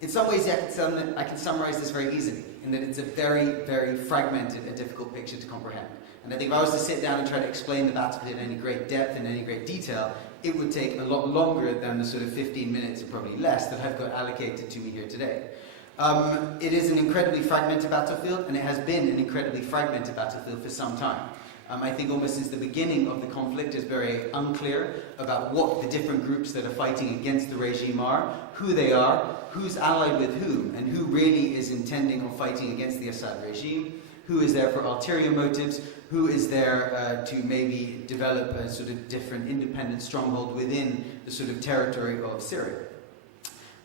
In some ways, I can summarize this very easily, in that it's a very, very fragmented and difficult picture to comprehend. And I think if I was to sit down and try to explain the battle in any great depth and any great detail, it would take a lot longer than the sort of 15 minutes, or probably less, that I've got allocated to me here today. It is an incredibly fragmented battlefield, and it has been an incredibly fragmented battlefield for some time. I think almost since the beginning of the conflict it's very unclear about what the different groups that are fighting against the regime are, who they are, who's allied with whom, and who really is intending on fighting against the Assad regime, who is there for ulterior motives, who is there to maybe develop a sort of different independent stronghold within the sort of territory of Syria.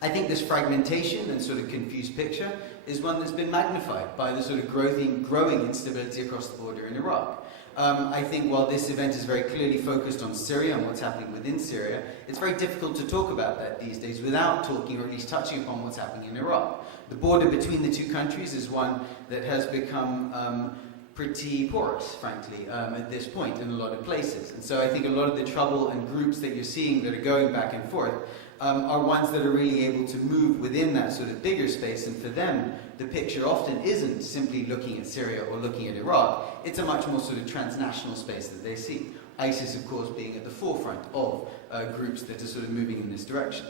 I think this fragmentation and sort of confused picture is one that's been magnified by the sort of growing instability across the border in Iraq. I think while this event is very clearly focused on Syria and what's happening within Syria, it's very difficult to talk about that these days without talking or at least touching upon what's happening in Iraq. The border between the two countries is one that has become pretty porous, frankly, at this point in a lot of places. And so I think a lot of the trouble and groups that you're seeing that are going back and forth are ones that are really able to move within that sort of bigger space, and for them the picture often isn't simply looking at Syria or looking at Iraq. It's a much more sort of transnational space that they see. ISIS, of course, being at the forefront of groups that are sort of moving in this direction.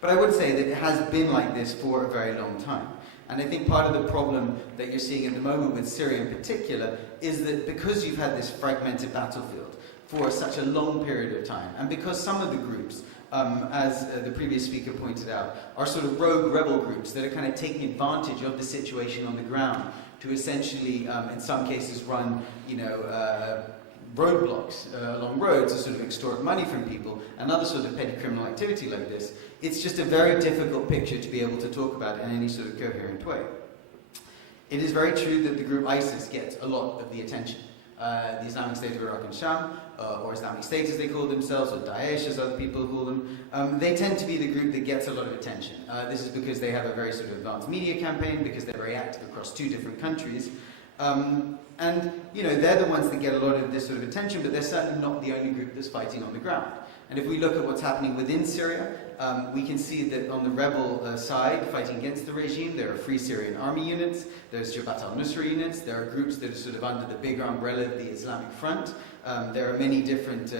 But I would say that it has been like this for a very long time. And I think part of the problem that you're seeing at the moment with Syria in particular is that because you've had this fragmented battlefield for such a long period of time, and because some of the groups, as the previous speaker pointed out, are sort of rogue rebel groups that are kind of taking advantage of the situation on the ground to essentially, in some cases, run, roadblocks along roads to sort of extort money from people and other sort of petty criminal activity like this. It's just a very difficult picture to be able to talk about in any sort of coherent way. It is very true that the group ISIS gets a lot of the attention. The Islamic State of Iraq and Sham, or Islamic State as they call themselves, or Daesh as other people call them, they tend to be the group that gets a lot of attention. This is because they have a very sort of advanced media campaign, because they're very active across 2 different countries. And, they're the ones that get a lot of this sort of attention, but they're certainly not the only group that's fighting on the ground. And if we look at what's happening within Syria, we can see that on the rebel side, fighting against the regime, there are Free Syrian Army units, there's Jabhat al-Nusra units, there are groups that are sort of under the bigger umbrella of the Islamic Front. There are many different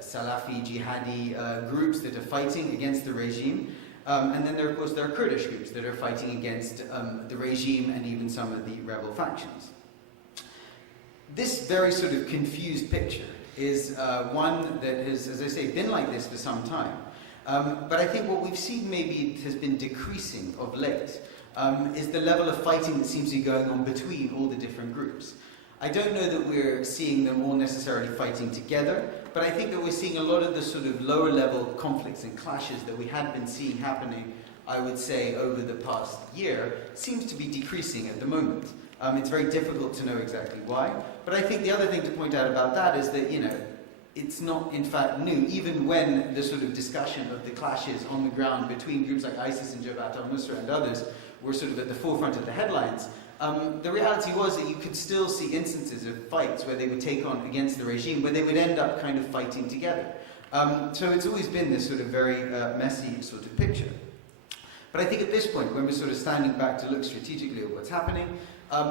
Salafi, jihadi groups that are fighting against the regime. And then there are Kurdish groups that are fighting against the regime and even some of the rebel factions. This very sort of confused picture is one that has, as I say, been like this for some time. But I think what we've seen maybe has been decreasing of late is the level of fighting that seems to be going on between all the different groups. I don't know that we're seeing them all necessarily fighting together, but I think that we're seeing a lot of the sort of lower level conflicts and clashes that we had been seeing happening, I would say, over the past year, seems to be decreasing at the moment. It's very difficult to know exactly why, but I think the other thing to point out about that is that, it's not in fact new. Even when the sort of discussion of the clashes on the ground between groups like ISIS and Jabhat al-Nusra and others were sort of at the forefront of the headlines, the reality was that you could still see instances of fights where they would take on against the regime, where they would end up kind of fighting together. So it's always been this sort of very messy sort of picture. But I think at this point, when we're sort of standing back to look strategically at what's happening,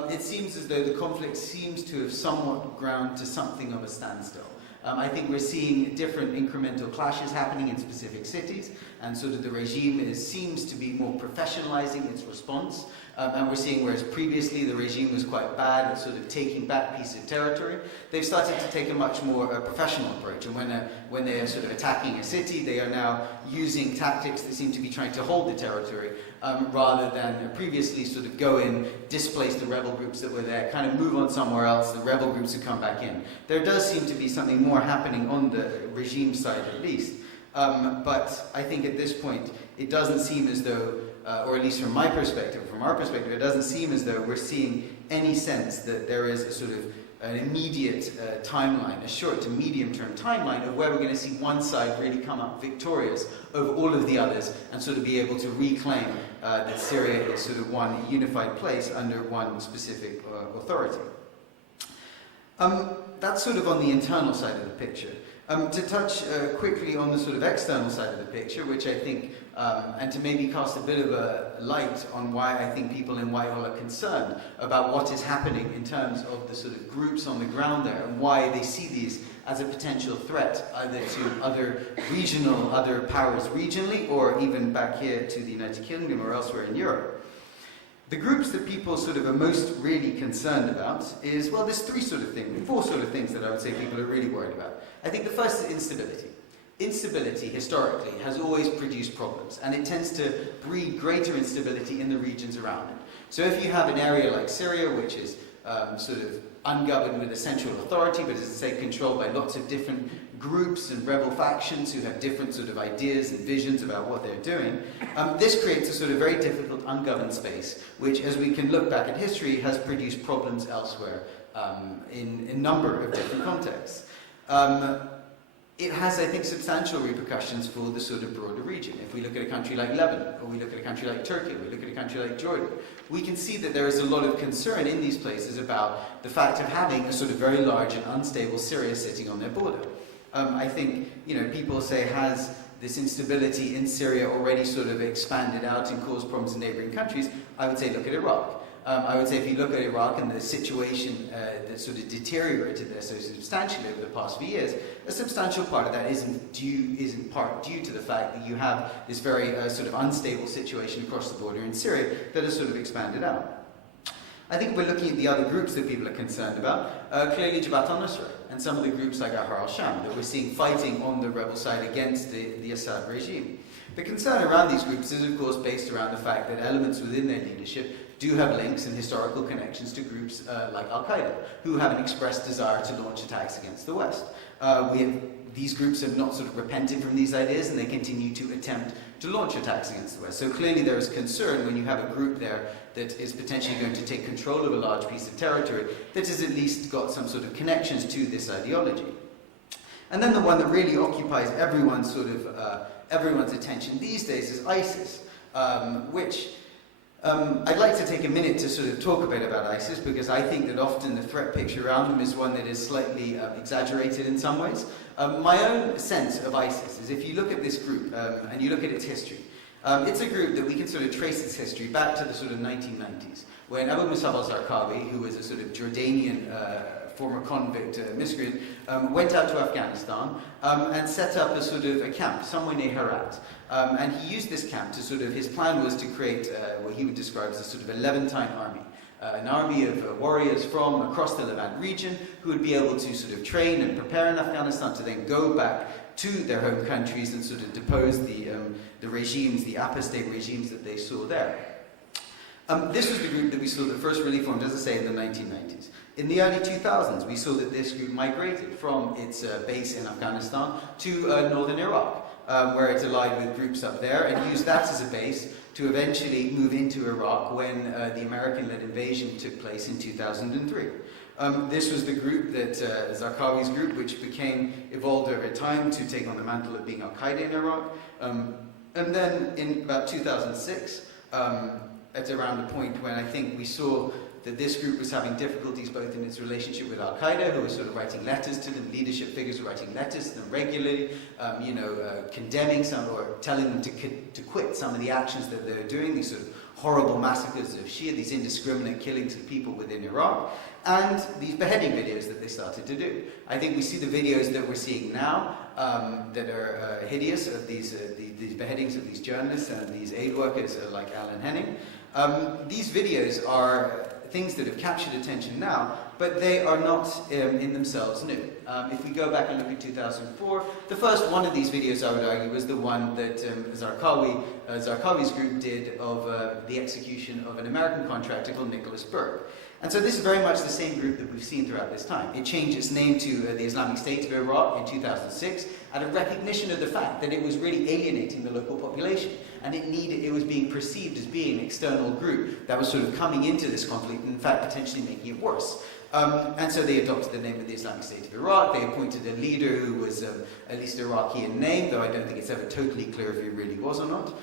it seems as though the conflict seems to have somewhat ground to something of a standstill. I think we're seeing different incremental clashes happening in specific cities, and sort of the regime seems to be more professionalizing its response. And we're seeing, whereas previously the regime was quite bad at sort of taking back pieces of territory, they've started to take a much more professional approach. And when they are sort of attacking a city, they are now using tactics that seem to be trying to hold the territory, rather than previously sort of go in, displace the rebel groups that were there, kind of move on somewhere else, the rebel groups would come back in. There does seem to be something more happening on the regime side at least. But I think at this point, it doesn't seem as though, or at least from my perspective, from our perspective, it doesn't seem as though we're seeing any sense that there is a sort of an immediate timeline, a short to medium term timeline of where we're going to see one side really come up victorious over all of the others and sort of be able to reclaim that Syria is sort of one unified place under one specific authority. That's sort of on the internal side of the picture. To touch quickly on the sort of external side of the picture, which I think, and to maybe cast a bit of a light on why I think people in Whitehall are concerned about what is happening in terms of the sort of groups on the ground there and why they see these as a potential threat either to other powers regionally or even back here to the United Kingdom or elsewhere in Europe. The groups that people sort of are most really concerned about is, well, there's four sort of things that I would say people are really worried about. I think the first is instability. Instability, historically, has always produced problems, and it tends to breed greater instability in the regions around it. So if you have an area like Syria, which is sort of ungoverned with a central authority, but as I say, controlled by lots of different groups and rebel factions who have different sort of ideas and visions about what they're doing, this creates a sort of very difficult ungoverned space, which, as we can look back at history, has produced problems elsewhere in a number of different contexts. It has, I think, substantial repercussions for the sort of broader region. If we look at a country like Lebanon, or we look at a country like Turkey, or we look at a country like Jordan, we can see that there is a lot of concern in these places about the fact of having a sort of very large and unstable Syria sitting on their border. I think, people say, has this instability in Syria already sort of expanded out and caused problems in neighboring countries? I would say look at Iraq. I would say if you look at Iraq and the situation that sort of deteriorated there so substantially over the past few years, a substantial part of that is in part due to the fact that you have this very sort of unstable situation across the border in Syria that has sort of expanded out. I think we're looking at the other groups that people are concerned about. Clearly Jabhat al-Nusra and some of the groups like Ahrar al-Sham that we're seeing fighting on the rebel side against the Assad regime. The concern around these groups is, of course, based around the fact that elements within their leadership do have links and historical connections to groups like Al-Qaeda, who have an expressed desire to launch attacks against the West. These groups have not sort of repented from these ideas, and they continue to attempt to launch attacks against the West. So clearly there is concern when you have a group there that is potentially going to take control of a large piece of territory that has at least got some sort of connections to this ideology. And then the one that really occupies everyone's attention these days is ISIS, which I'd like to take a minute to sort of talk a bit about ISIS, because I think that often the threat picture around them is one that is slightly exaggerated in some ways. My own sense of ISIS is, if you look at this group and you look at its history, it's a group that we can sort of trace its history back to the sort of 1990s, when Abu Musab al-Zarqawi, who was a sort of Jordanian former convict miscreant, went out to Afghanistan and set up a sort of a camp somewhere near Herat. And he used this camp to sort of, his plan was to create what he would describe as a sort of a Levantine army. An army of warriors from across the Levant region who would be able to sort of train and prepare in Afghanistan to then go back to their home countries and sort of depose the regimes, the apostate regimes that they saw there. This was the group that we saw that first really formed, as I say, in the 1990s. In the early 2000s, we saw that this group migrated from its base in Afghanistan to northern Iraq, where it allied with groups up there and used that as a base to eventually move into Iraq when the American-led invasion took place in 2003. This was the group that, Zarqawi's group, which evolved over time to take on the mantle of being Al-Qaeda in Iraq. And then in about 2006, at around the point when I think we saw that this group was having difficulties both in its relationship with Al-Qaeda, who was sort of writing letters to them, leadership figures were writing letters to them regularly, condemning some or telling them to quit some of the actions that they're doing, these sort of horrible massacres of Shia, these indiscriminate killings of people within Iraq, and these beheading videos that they started to do. I think we see the videos that we're seeing now that are hideous of these beheadings of these journalists and these aid workers like Alan Henning. These videos are things that have captured attention now, but they are not in themselves new. If we go back and look at 2004, the first one of these videos, I would argue, was the one that Zarqawi's group did of the execution of an American contractor called Nicholas Burke. And so this is very much the same group that we've seen throughout this time. It changed its name to the Islamic State of Iraq in 2006, out of recognition of the fact that it was really alienating the local population, and it was being perceived as being an external group that was sort of coming into this conflict and in fact potentially making it worse. And so they adopted the name of the Islamic State of Iraq. They appointed a leader who was at least Iraqi in name, though I don't think it's ever totally clear if he really was or not.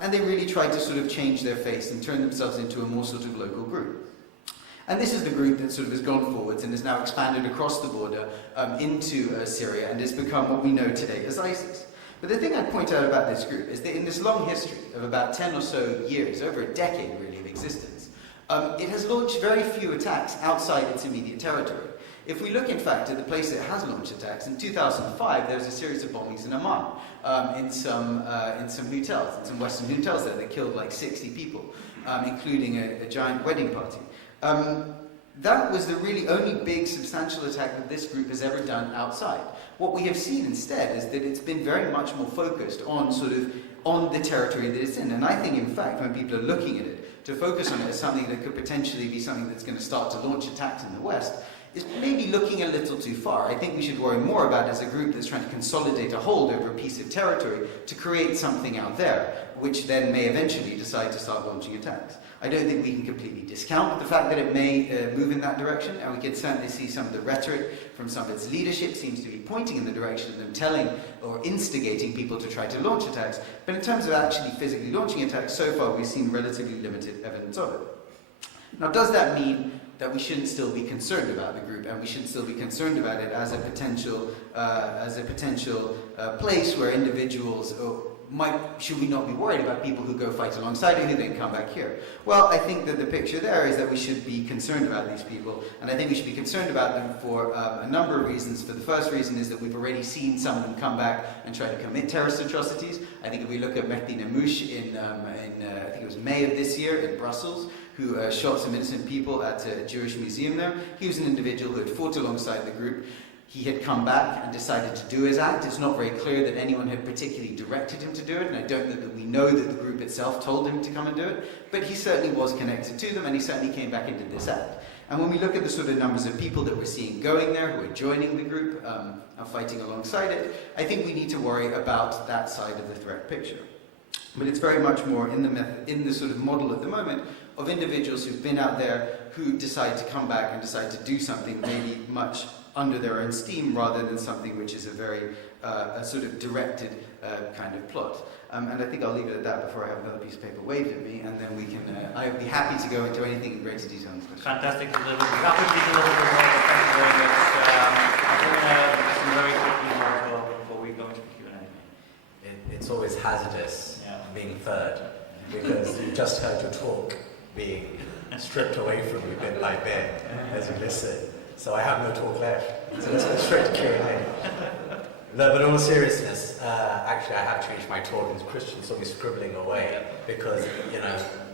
And they really tried to sort of change their face and turn themselves into a more sort of local group. And this is the group that sort of has gone forwards and has now expanded across the border into Syria and has become what we know today as ISIS. But the thing I'd point out about this group is that in this long history of about 10 or so years, over a decade really of existence, it has launched very few attacks outside its immediate territory. If we look, in fact, at the place that has launched attacks, in 2005 there was a series of bombings in Amman, in some hotels, in some Western hotels there that killed like 60 people, including a giant wedding party. That was the really only big substantial attack that this group has ever done outside. What we have seen instead is that it's been very much more focused on the territory that it's in. And I think, in fact, when people are looking at it, to focus on it as something that could potentially be something that's going to start to launch attacks in the West is maybe looking a little too far. I think we should worry more about it as a group that's trying to consolidate a hold over a piece of territory to create something out there, which then may eventually decide to start launching attacks. I don't think we can completely discount the fact that it may move in that direction, and we can certainly see some of the rhetoric from some of its leadership seems to be pointing in the direction of them telling or instigating people to try to launch attacks. But in terms of actually physically launching attacks, so far we've seen relatively limited evidence of it. Now, does that mean that we shouldn't still be concerned about the group, and we should still be concerned about it as a potential place where individuals should we not be worried about people who go fight alongside it who then come back here? Well, I think that the picture there is that we should be concerned about these people, and I think we should be concerned about them for a number of reasons. For the first reason is that we've already seen some of them come back and try to commit terrorist atrocities. I think if we look at Mehdi Namouche in I think it was May of this year in Brussels, who shot some innocent people at a Jewish museum there. He was an individual who had fought alongside the group. He had come back and decided to do his act. It's not very clear that anyone had particularly directed him to do it, and I don't know that we know that the group itself told him to come and do it, but he certainly was connected to them, and he certainly came back and did this act. And when we look at the sort of numbers of people that we're seeing going there, who are joining the group and fighting alongside it, I think we need to worry about that side of the threat picture. But it's very much more in the sort of model at the moment of individuals who've been out there who decide to come back and decide to do something maybe much under their own steam rather than something which is a very sort of directed kind of plot. And I think I'll leave it at that before I have another piece of paper waved at me, and then we can, I would be happy to go into anything in greater detail on this question. Fantastic delivery. Rapidly delivered as well. Thank you very much. I'm going to listen very quickly more as well before we go into the Q&A. It's always hazardous being third, because you just heard your talk being stripped away from you bit by bit as you listen. So I have no talk left. So let's go straight to Q&A. No, but in all seriousness, actually I have changed my talk, and Christian saw me scribbling away because,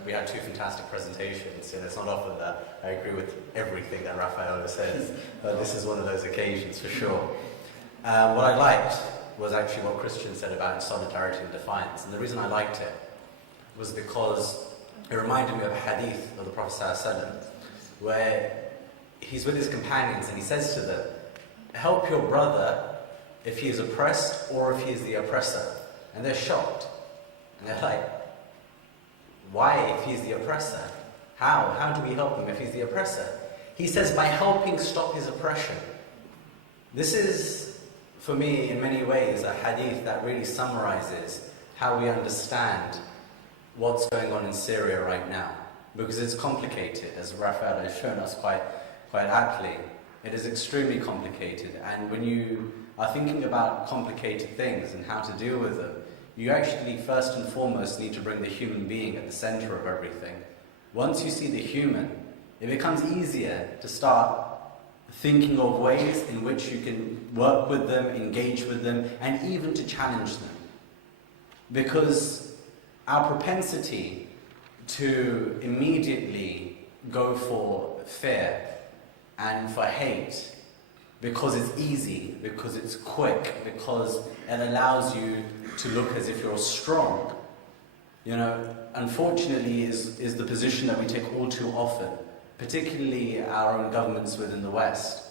we had two fantastic presentations, and it's not often that I agree with everything that Raffaella says, but this is one of those occasions for sure. What I liked was actually what Christian said about solidarity and defiance, and the reason I liked it was because it reminded me of a hadith of the Prophet ﷺ, where he's with his companions and he says to them, help your brother if he is oppressed or if he is the oppressor. And they're shocked. And they're like, why if he's the oppressor? How do we help him if he's the oppressor? He says, by helping stop his oppression. This is, for me, in many ways, a hadith that really summarizes how we understand what's going on in Syria right now. Because it's complicated, as Raphael has shown us quite aptly. It is extremely complicated, and when you are thinking about complicated things and how to deal with them, you actually first and foremost need to bring the human being at the center of everything. Once you see the human, it becomes easier to start thinking of ways in which you can work with them, engage with them, and even to challenge them. Because our propensity to immediately go for fear and for hate, because it's easy, because it's quick, because it allows you to look as if you're strong, unfortunately is the position that we take all too often, particularly our own governments within the West.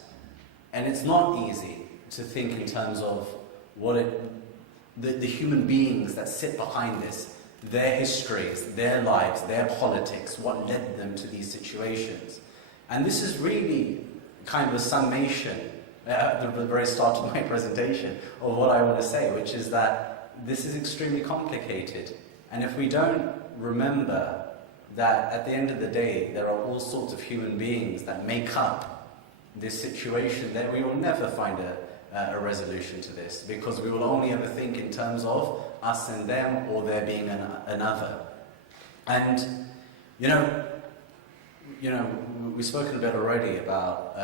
And it's not easy to think in terms of the human beings that sit behind this, their histories, their lives, their politics, what led them to these situations. And this is really kind of a summation at the very start of my presentation of what I want to say, which is that this is extremely complicated. And if we don't remember that at the end of the day, there are all sorts of human beings that make up this situation, then we will never find a resolution to this, because we will only ever think in terms of us and them, or there being another. And, we've spoken a bit already about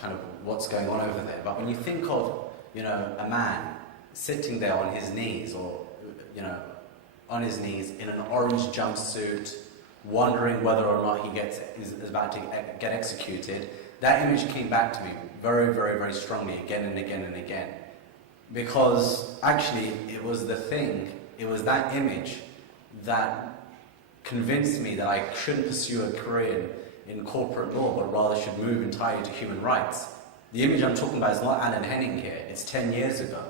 kind of what's going on over there, but when you think of, a man sitting there on his knees, or, on his knees in an orange jumpsuit, wondering whether or not he is about to get executed, that image came back to me very, very, very strongly again and again and again. Because actually it was that image that convinced me that I shouldn't pursue a career in corporate law, but rather should move entirely to human rights. The image I'm talking about is not Alan Henning here. It's 10 years ago.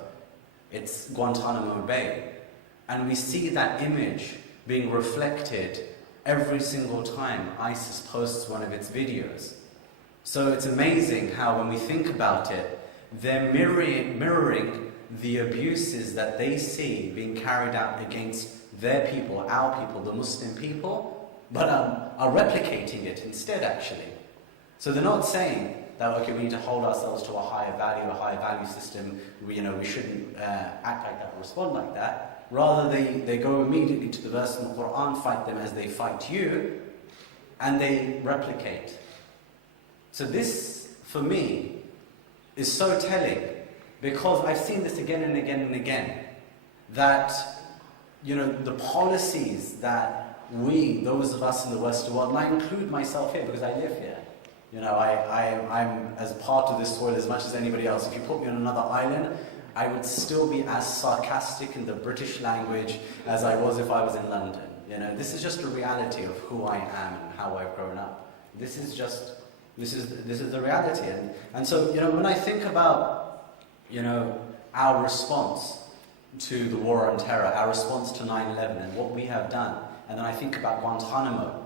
It's Guantanamo Bay. And we see that image being reflected every single time ISIS posts one of its videos. So it's amazing how when we think about it, they're mirroring the abuses that they see being carried out against their people, our people, the Muslim people, but are replicating it instead, actually. So they're not saying that, okay, we need to hold ourselves to a higher value system, we shouldn't act like that or respond like that. Rather, they go immediately to the verse in the Quran, fight them as they fight you, and they replicate. So this, for me, is so telling, because I've seen this again and again and again, that, the policies that we, those of us in the Western world, and I include myself here because I live here, I'm as part of this soil as much as anybody else. If you put me on another island, I would still be as sarcastic in the British language as I was if I was in London. This is just a reality of who I am and how I've grown up. This is the reality. And so, when I think about, our response to the war on terror, our response to 9/11 and what we have done, and then I think about Guantanamo,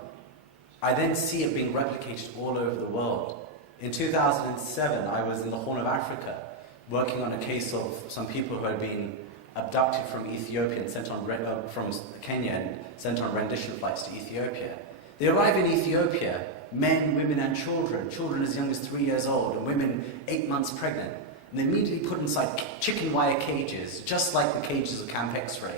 I then see it being replicated all over the world. In 2007, I was in the Horn of Africa, working on a case of some people who had been abducted from Ethiopia and from Kenya and sent on rendition flights to Ethiopia. They arrive in Ethiopia, men, women and children as young as 3 years old and women 8 months pregnant, and they're immediately put inside chicken wire cages, just like the cages of Camp X-Ray.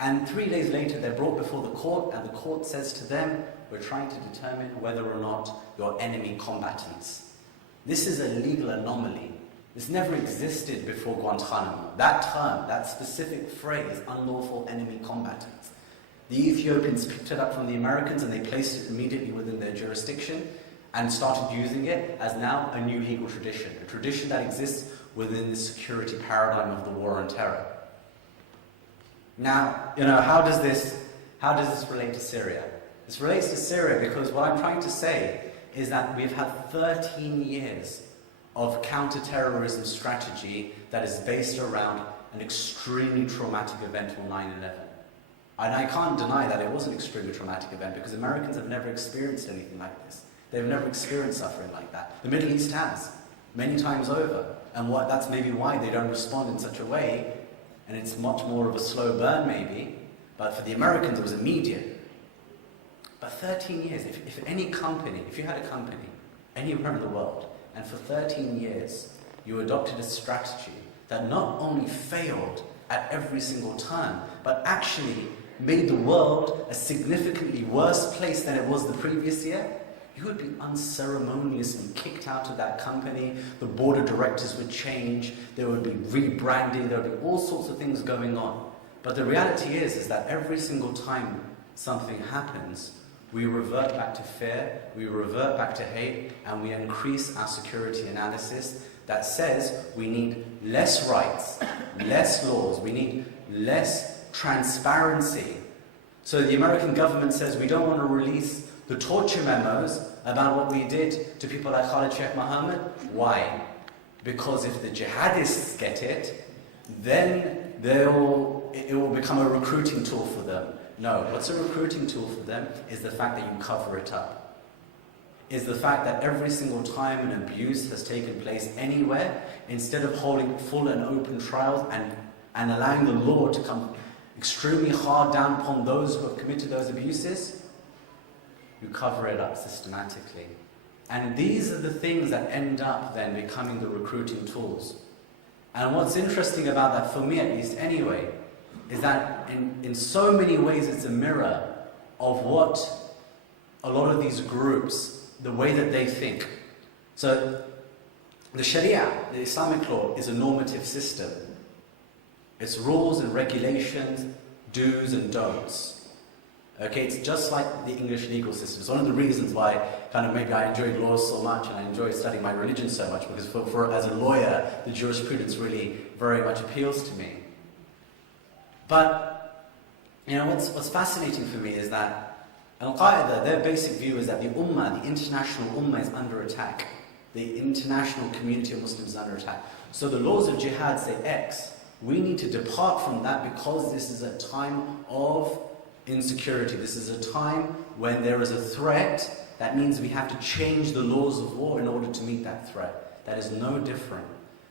And 3 days later they're brought before the court, and the court says to them, we're trying to determine whether or not you're enemy combatants. This is a legal anomaly. This never existed before Guantanamo. That term, that specific phrase, unlawful enemy combatants. The Ethiopians picked it up from the Americans and they placed it immediately within their jurisdiction and started using it as now a new legal tradition, a tradition that exists within the security paradigm of the war on terror. Now, how does this relate to Syria? This relates to Syria because what I'm trying to say is that we've had 13 years of counter-terrorism strategy that is based around an extremely traumatic event on 9/11. And I can't deny that it was an extremely traumatic event because Americans have never experienced anything like this. They've never experienced suffering like that. The Middle East has, many times over. And that's maybe why they don't respond in such a way, and it's much more of a slow burn maybe, but for the Americans it was immediate. But 13 years, if you had a company anywhere in the world, and for 13 years you adopted a strategy that not only failed at every single turn, but actually made the world a significantly worse place than it was the previous year, you would be unceremoniously kicked out of that company, the board of directors would change, there would be rebranding, there would be all sorts of things going on. But the reality is that every single time something happens, we revert back to fear, we revert back to hate, and we increase our security analysis that says we need less rights, less laws, we need less transparency. So the American government says we don't want to release the torture memos about what we did to people like Khalid Sheikh Mohammed. Why? Because if the jihadists get it, then it will become a recruiting tool for them. No, what's a recruiting tool for them is the fact that you cover it up. Is the fact that every single time an abuse has taken place anywhere, instead of holding full and open trials and allowing the law to come extremely hard down upon those who have committed those abuses, you cover it up systematically. And these are the things that end up then becoming the recruiting tools. And what's interesting about that, for me at least anyway, is that in so many ways it's a mirror of what a lot of these groups, the way that they think. So the Sharia, the Islamic law, is a normative system. It's rules and regulations, do's and don'ts. Okay, it's just like the English legal system. It's one of the reasons why maybe I enjoyed law so much and I enjoy studying my religion so much, because as a lawyer, the jurisprudence really very much appeals to me. But what's fascinating for me is that Al-Qaeda, their basic view is that the Ummah, the international Ummah, is under attack. The international community of Muslims is under attack. So the laws of jihad say X. We need to depart from that because this is a time of insecurity. This is a time when there is a threat. That means we have to change the laws of war in order to meet that threat. That is no different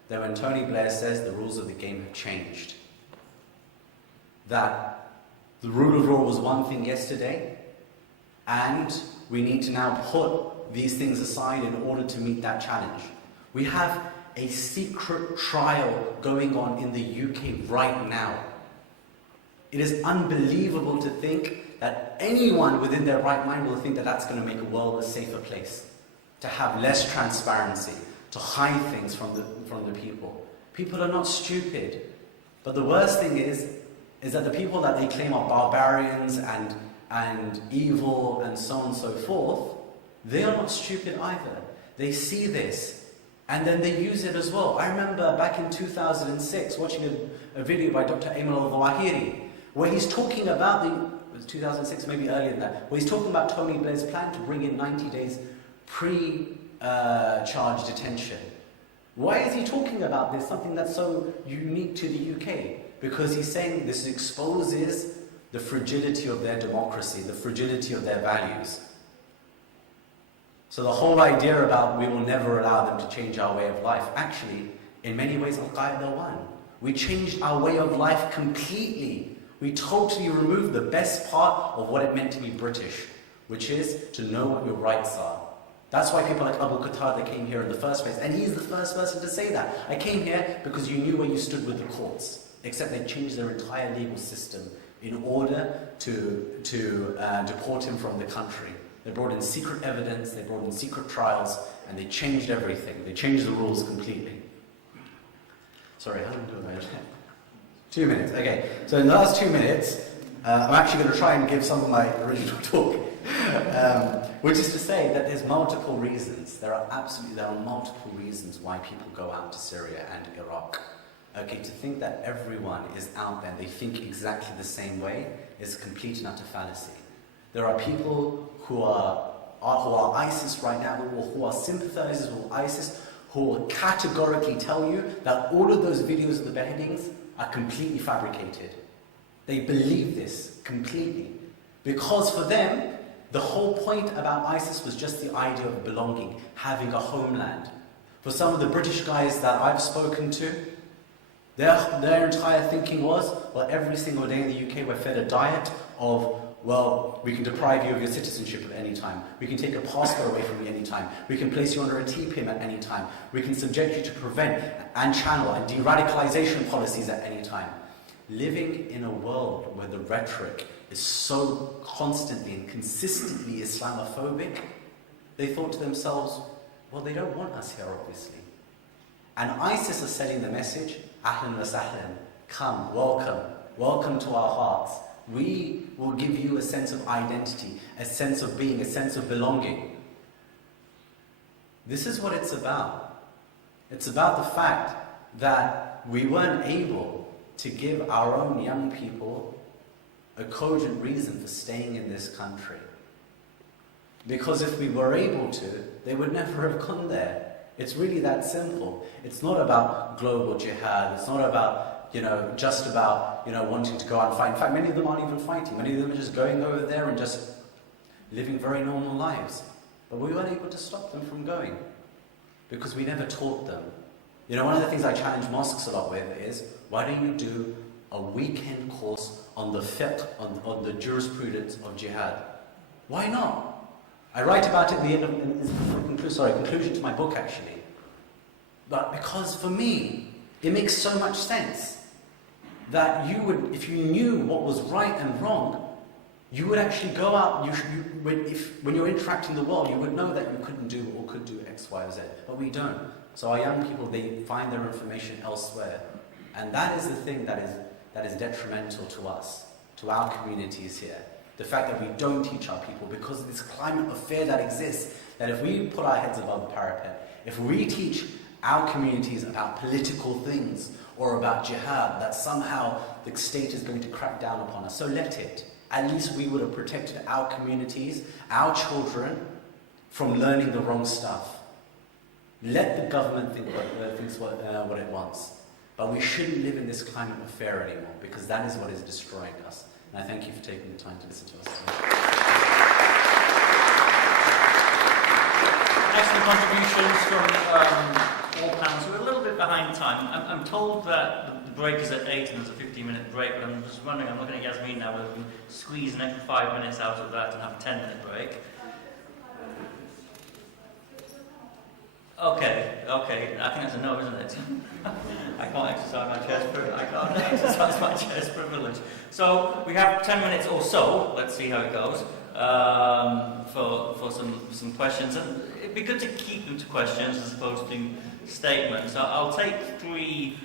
than when Tony Blair says the rules of the game have changed. That the rule of law was one thing yesterday, and we need to now put these things aside in order to meet that challenge. We have a secret trial going on in the UK right now. It is unbelievable to think that anyone within their right mind will think that that's going to make a world a safer place, to have less transparency, to hide things from the people. People are not stupid. But the worst thing is that the people that they claim are barbarians and evil and so on and so forth, they are not stupid either. They see this and then they use it as well. I remember back in 2006 watching a video by Dr. Ayman al-Zawahiri where he's talking about it was 2006, maybe earlier than that, where he's talking about Tony Blair's plan to bring in 90 days pre-charge detention. Why is he talking about this, something that's so unique to the UK? Because he's saying this exposes the fragility of their democracy, the fragility of their values. So the whole idea about we will never allow them to change our way of life, actually, in many ways, Al-Qaeda won. We changed our way of life completely. We totally removed the best part of what it meant to be British, which is to know what your rights are. That's why people like Abu Qatada came here in the first place, and he's the first person to say that. I came here because you knew where you stood with the courts, except they changed their entire legal system in order to deport him from the country. They brought in secret evidence, they brought in secret trials, and they changed everything. They changed the rules completely. Sorry, how long do I have? 2 minutes, okay. So in the last 2 minutes, I'm actually going to try and give some of my original talk, which is to say that there's multiple reasons. There are multiple reasons why people go out to Syria and Iraq. Okay, to think that everyone is out there, they think exactly the same way, is a complete and utter fallacy. There are people who are ISIS right now, who are sympathizers with ISIS, who will categorically tell you that all of those videos of the beheadings are completely fabricated. They believe this completely. Because for them, the whole point about ISIS was just the idea of belonging, having a homeland. For some of the British guys that I've spoken to, their entire thinking was, well, every single day in the UK we're fed a diet of, well, we can deprive you of your citizenship at any time. We can take a passport away from you any time. We can place you under a TPIM at any time. We can subject you to prevent and channel and de-radicalization policies at any time. Living in a world where the rhetoric is so constantly and consistently Islamophobic, they thought to themselves, well, they don't want us here, obviously. And ISIS is sending the message, Ahlan wa sahlan, come, welcome to our hearts. We will give you a sense of identity, a sense of being, a sense of belonging. This is what it's about. It's about the fact that we weren't able to give our own young people a cogent reason for staying in this country. Because if we were able to, they would never have gone there. It's really that simple. It's not about global jihad. It's not about, just about, wanting to go out and fight. In fact, many of them aren't even fighting. Many of them are just going over there and just living very normal lives. But we weren't able to stop them from going because we never taught them. One of the things I challenge mosques a lot with is, why don't you do a weekend course on the fiqh, on the jurisprudence of jihad? Why not? I write about it at the end of conclusion to my book, actually. But because for me, it makes so much sense that you would, if you knew what was right and wrong, you would actually go out, when you're interacting in the world, you would know that you couldn't do or could do X, Y, or Z. But we don't. So our young people, they find their information elsewhere. And that is the thing that is detrimental to us, to our communities here. The fact that we don't teach our people because of this climate of fear that exists, that if we put our heads above the parapet, if we teach our communities about political things or about jihad, that somehow the state is going to crack down upon us. So let it. at least we would have protected our communities, our children, from learning the wrong stuff. Let the government think what it wants. But we shouldn't live in this climate of fear anymore, because that is what is destroying us. And I thank you for taking the time to listen to us today. Excellent contributions from all panels. We're a little bit behind time. I'm told that the break is at 8 and there's a 15-minute break, but I'm just wondering, I'm looking at Yasmin now, whether we can squeeze an extra 5 minutes out of that and have a 10-minute break. Okay, I think that's a no, isn't it? I can't exercise my chair's privilege. So we have 10 minutes or so, let's see how it goes, for some questions. And it'd be good to keep them to questions as opposed to statements. So I'll take 3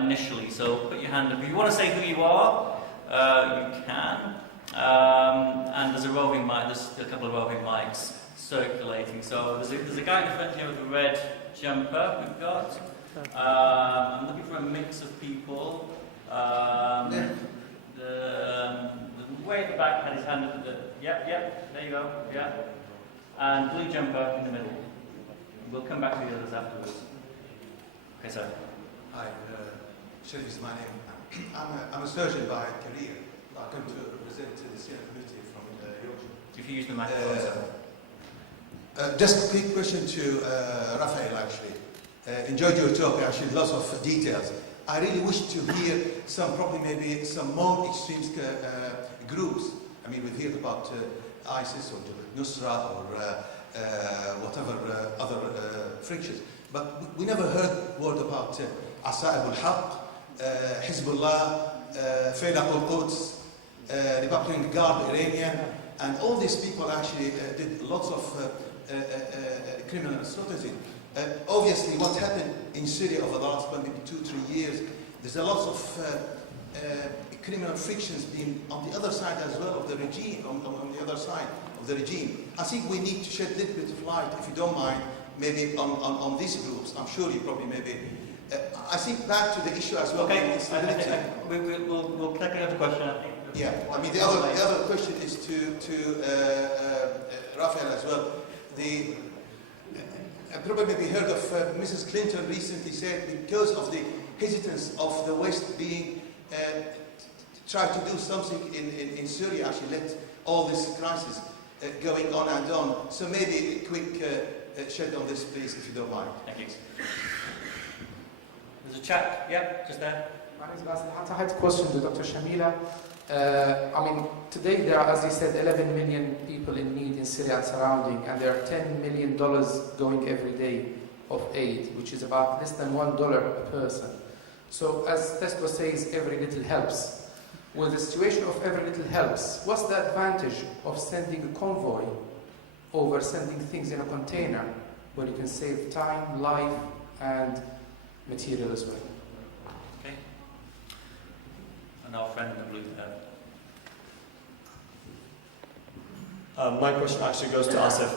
initially, so put your hand up. If you want to say who you are, you can. And there's a roving mic, there's a couple of roving mics circulating. So there's a guy in the front here with a red jumper we've got. I'm looking for a mix of people. The way at the back had his hand up at the... Yep, there you go, yeah. And blue jumper in the middle. We'll come back to the others afterwards. Okay, sir. Hi, Sharif is my name. I'm a surgeon by career. I come to represent the Syrian community from Yorkshire. If you use the microphone, sir. Just a quick question to Raphael, actually. Enjoyed your talk, actually, lots of details. I really wish to hear probably maybe some more extreme groups. I mean, we've heard about ISIS or Nusra or whatever other frictions. But we never heard word about Asa'ib al-Haq, Hezbollah, Faylaq al-Quds, Republican Guard, Iranian, and all these people actually did lots of criminal atrocities. Obviously, what happened in Syria over the last maybe 2-3 years, there's a lot of criminal frictions being on the other side as well of the regime, on the other side of the regime. I think we need to shed a little bit of light, if you don't mind, maybe on these groups. I'm sure you probably maybe... I think back to the issue as well. Okay, we'll take another question, I think. Yeah, I mean, the other question is to Raphael as well. I probably maybe heard of Mrs. Clinton recently said because of the hesitance of the West being try to do something in Syria, actually let all this crisis going on and on. So maybe a quick shed on this, please, if you don't mind. Thank you. There's a chat, yeah, just there. My name is Basil Hatta. I had a question to Dr. Shamila. I mean, today there are, as you said, 11 million people in need in Syria and surrounding, and there are $10 million going every day of aid, which is about less than $1 a person. So, as Tesco says, every little helps. With the situation of every little helps, what's the advantage of sending a convoy over sending things in a container where you can save time, life, and material as well? Okay. And our friend in the blue there. My question actually goes to Asif.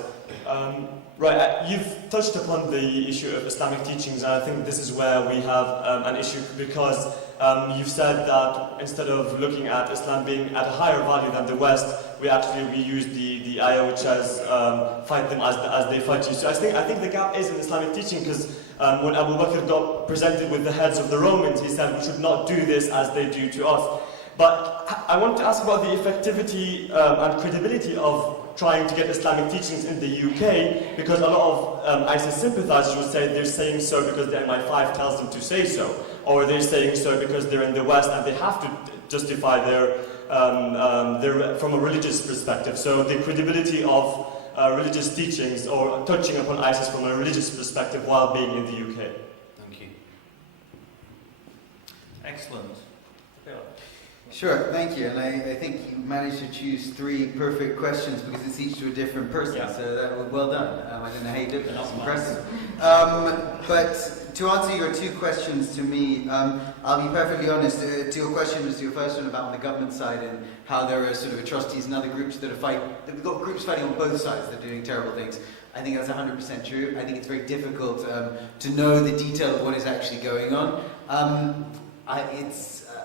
Right, you've touched upon the issue of Islamic teachings, and I think this is where we have an issue because you've said that instead of looking at Islam being at a higher value than the West, we use the ayah which says fight them as they fight you. So I think the gap is in Islamic teaching because when Abu Bakr got presented with the heads of the Romans, he said we should not do this as they do to us. But I want to ask about the effectivity and credibility of trying to get Islamic teachings in the UK, because a lot of ISIS sympathizers would say they're saying so because the MI5 tells them to say so, or they're saying so because they're in the West and they have to justify their from a religious perspective. So the credibility of religious teachings or touching upon ISIS from a religious perspective while being in the UK. Thank you. Excellent. Sure, thank you. And I think you managed to choose 3 perfect questions because it's each to a different person. Yeah. So that was well done. I don't know how you did that. That's impressive. But to answer your 2 questions to me, I'll be perfectly honest. To your question was your first one about on the government side and how there are sort of atrocities and other groups that are fighting. We've got groups fighting on both sides that are doing terrible things. I think that's 100% true. I think it's very difficult to know the detail of what is actually going on.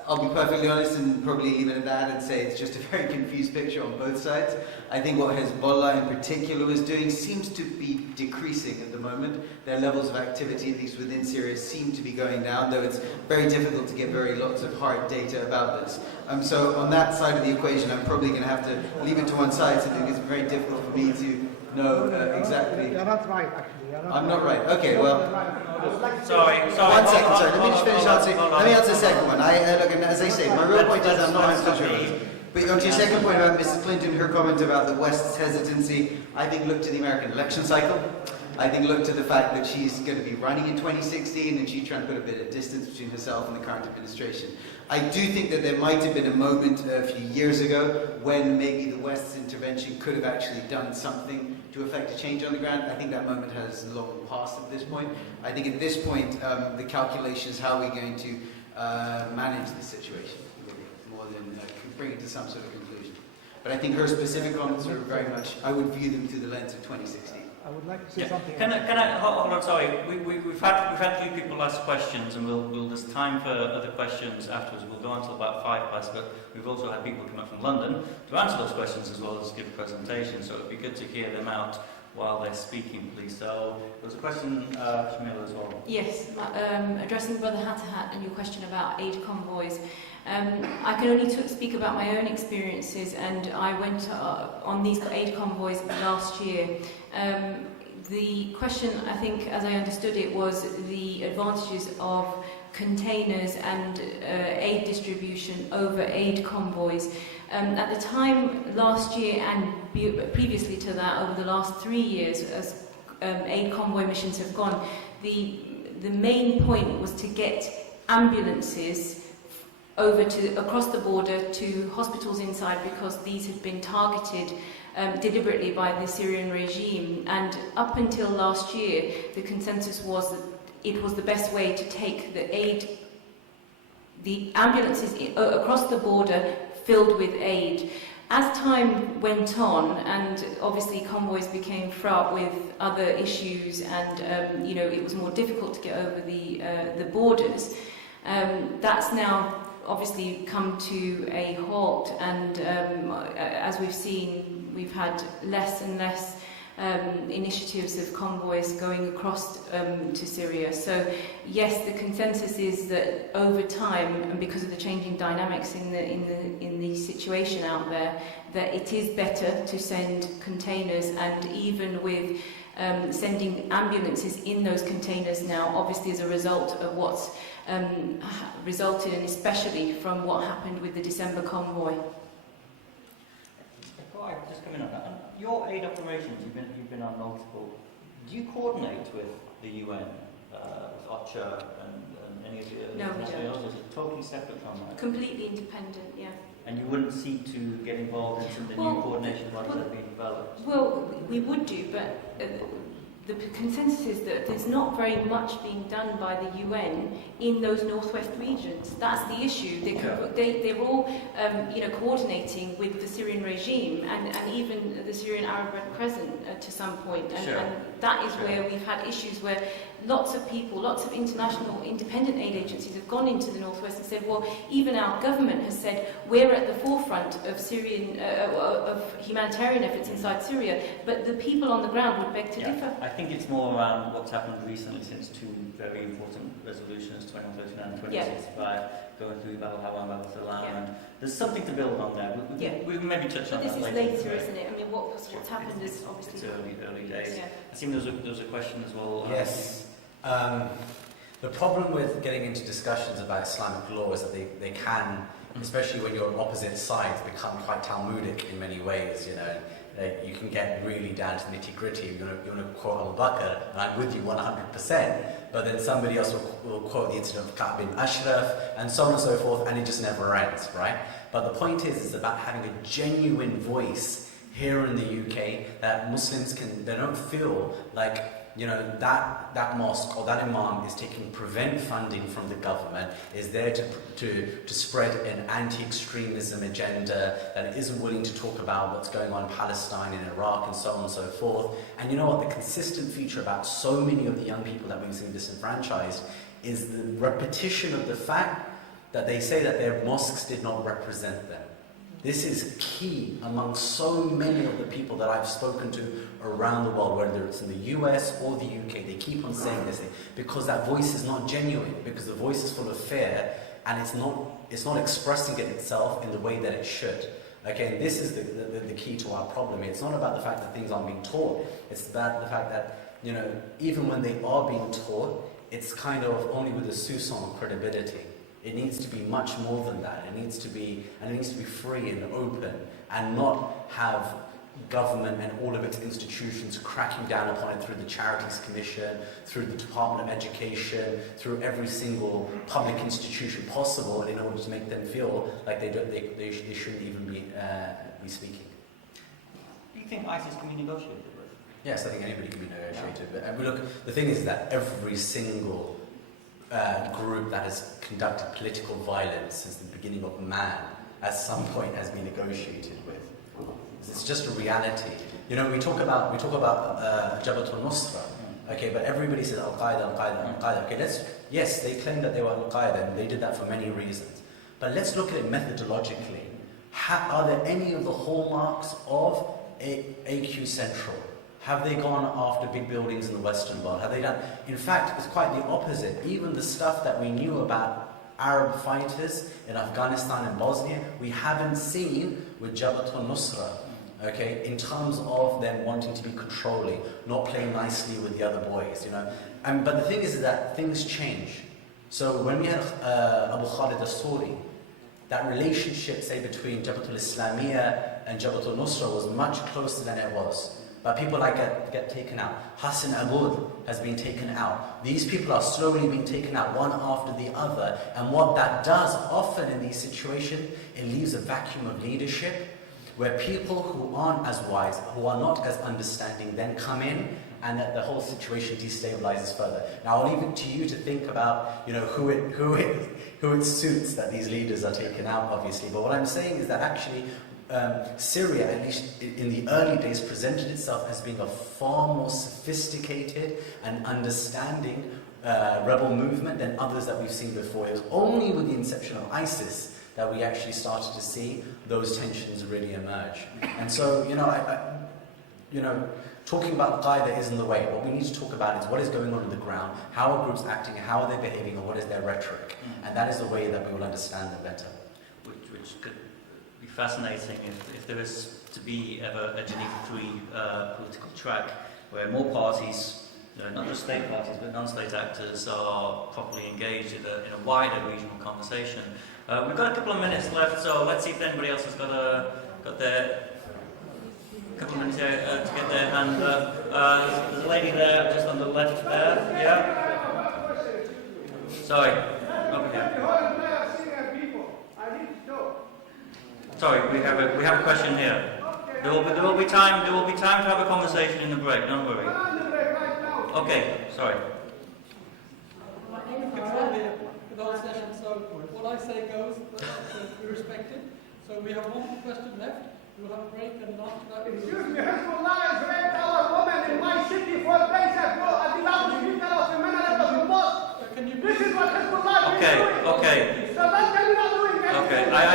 I'll be perfectly honest and probably leave it at that and say it's just a very confused picture on both sides. I think what Hezbollah in particular is doing seems to be decreasing at the moment. Their levels of activity, at least within Syria, seem to be going down, though it's very difficult to get lots of hard data about this. So on that side of the equation, I'm probably going to have to leave it to one side, so I think it's very difficult for me to know exactly. You're not right, actually. I'm not right. Okay, well. Sorry. One second, sorry. Let me just finish answering. Let me answer the second one. Look, and as I say, my real point is I'm not a journalist. But on to your second point about Mrs. Clinton, her comment about the West's hesitancy, I think look to the American election cycle. I think look to the fact that she's going to be running in 2016 and she's trying to put a bit of distance between herself and the current administration. I do think that there might have been a moment a few years ago when maybe the West's intervention could have actually done something to affect a change on the ground. I think that moment has long passed at this point. I think at this point, the calculation is how we're going to manage the situation, really, more than bring it to some sort of conclusion. But I think her specific comments are very much, I would view them through the lens of 2016. I would like to say something. Can I hold on? Sorry, we've had 3 people ask questions, and there's time for other questions afterwards. We'll go until about 5 past, but we've also had people come up from London to answer those questions as well as give presentations. So it'd be good to hear them out while they're speaking, please. So there's a question, Shamila, as well. Yes, addressing Brother Hatterhat and your question about aid convoys. I can only speak about my own experiences, and I went on these aid convoys last year. The question, I think, as I understood it, was the advantages of containers and aid distribution over aid convoys. At the time last year and previously to that, over the last 3 years, as aid convoy missions have gone, the main point was to get ambulances across the border to hospitals inside, because these had been targeted deliberately by the Syrian regime. And up until last year, the consensus was that it was the best way to take the ambulances across the border filled with aid. As time went on, and obviously convoys became fraught with other issues, and it was more difficult to get over the borders. That's now obviously come to a halt, and as we've seen, we've had less and less initiatives of convoys going across to Syria. So yes, the consensus is that over time, and because of the changing dynamics in the situation out there, that it is better to send containers, and even with sending ambulances in those containers now, obviously as a result of what's resulted in, especially from what happened with the December convoy. Before I just come in on that, your aid operations, you've been on multiple. Do you coordinate with the UN, with OCHA and any of the No, we don't. Is it totally separate from that? Completely independent, yeah. And you wouldn't seek to get involved in some of the new coordination bodies that are being developed? Well, we would do, but the consensus is that there's not very much being done by the UN in those northwest regions. That's the issue. They're all, coordinating with the Syrian regime and even the Syrian Arab Red Crescent to some point. And that is where we've had issues where lots of people, lots of international independent aid agencies have gone into the northwest and said, well, even our government has said we're at the forefront of Syrian of humanitarian efforts inside Syria, but the people on the ground would beg to differ. I think it's more around what's happened recently since 2 very important resolutions, 2139 and 2065, going through Balhawa and Balsalam, and there's something to build on there. We can maybe touch on that later. This is later, isn't it? I mean, what's happened is obviously... It's early days. Yeah. I think there was a question as well. Yes. The problem with getting into discussions about Islamic law is that they can, especially when you're on opposite sides, become quite Talmudic in many ways, you can get really down to the nitty-gritty. You want to quote Abu Bakr, and I'm with you 100%, but then somebody else will quote the incident of Ka'b bin Ashraf, and so on and so forth, and it just never ends, right? But the point is about having a genuine voice here in the UK, that Muslims they don't feel like, that mosque or that imam is taking prevent funding from the government, is there to spread an anti-extremism agenda, that isn't willing to talk about what's going on in Palestine and Iraq and so on and so forth. And you know what, the consistent feature about so many of the young people that we've seen disenfranchised is the repetition of the fact that they say that their mosques did not represent them. This is key among so many of the people that I've spoken to around the world, whether it's in the US or the UK. They keep on saying this thing because that voice is not genuine, because the voice is full of fear and it's not expressing it itself in the way that it should. Okay, and this is the key to our problem. It's not about the fact that things aren't being taught. It's about the fact that, you know, even when they are being taught, it's kind of only with a soupçon of credibility. It needs to be much more than that. It needs to be free and open, and not have government and all of its institutions cracking down upon it through the Charities Commission, through the Department of Education, through every single public institution possible, in order to make them feel like they shouldn't even be speaking. Do you think ISIS can be negotiated with? Yes, I think anybody can be negotiated. But look, the thing is that every single group that has conducted political violence since the beginning of man, at some point, has been negotiated with. It's just a reality. You know, we talk about Jabhat al-Nusra, okay, but everybody says Al-Qaeda, Al-Qaeda, Al-Qaeda. Okay, yes, they claim that they were Al-Qaeda, and they did that for many reasons. But let's look at it methodologically. Are there any of the hallmarks of AQ Central? Have they gone after big buildings in the Western world? Have they done? In fact, it's quite the opposite. Even the stuff that we knew about Arab fighters in Afghanistan and Bosnia, we haven't seen with Jabhat al-Nusra, okay, in terms of them wanting to be controlling, not playing nicely with the other boys, you know. But the thing is that things change. So when we had Abu Khalid al-Suri, that relationship, say, between Jabhat al-Islamiyya and Jabhat al-Nusra was much closer than it was. But people like get taken out. Hassan Aboud has been taken out. These people are slowly being taken out one after the other. And what that does often in these situations, it leaves a vacuum of leadership where people who aren't as wise, who are not as understanding, then come in, and that the whole situation destabilizes further. Now I'll leave it to you to think about, you know, who it suits that these leaders are taken out, obviously. But what I'm saying is that actually Syria, at least in the early days, presented itself as being a far more sophisticated and understanding rebel movement than others that we've seen before. It was only with the inception of ISIS that we actually started to see those tensions really emerge. And so, you know, talking about Qaeda isn't the way. What we need to talk about is what is going on the ground, how are groups acting, how are they behaving, and what is their rhetoric. And that is the way that we will understand them better. Which could be fascinating if there is to be ever a Geneva III political track where more parties, not just state parties, but non-state actors are properly engaged in a wider regional conversation. We've got a couple of minutes left, so let's see if anybody else has got their couple of minutes here to get their hand up. There's a lady there, just on the left there. Yeah. Sorry, over here. Sorry, we have a question here. There will be time to have a conversation in the break. Don't worry. Okay, sorry. So what I say goes, be respected. So we have one question left. We'll have a break, and after that... Excuse me, Hezbollah has raped our women in my city for a place that will allow the people of the men of the mosque. This is what Hezbollah is doing. Okay. So that they're not doing anything. Okay, I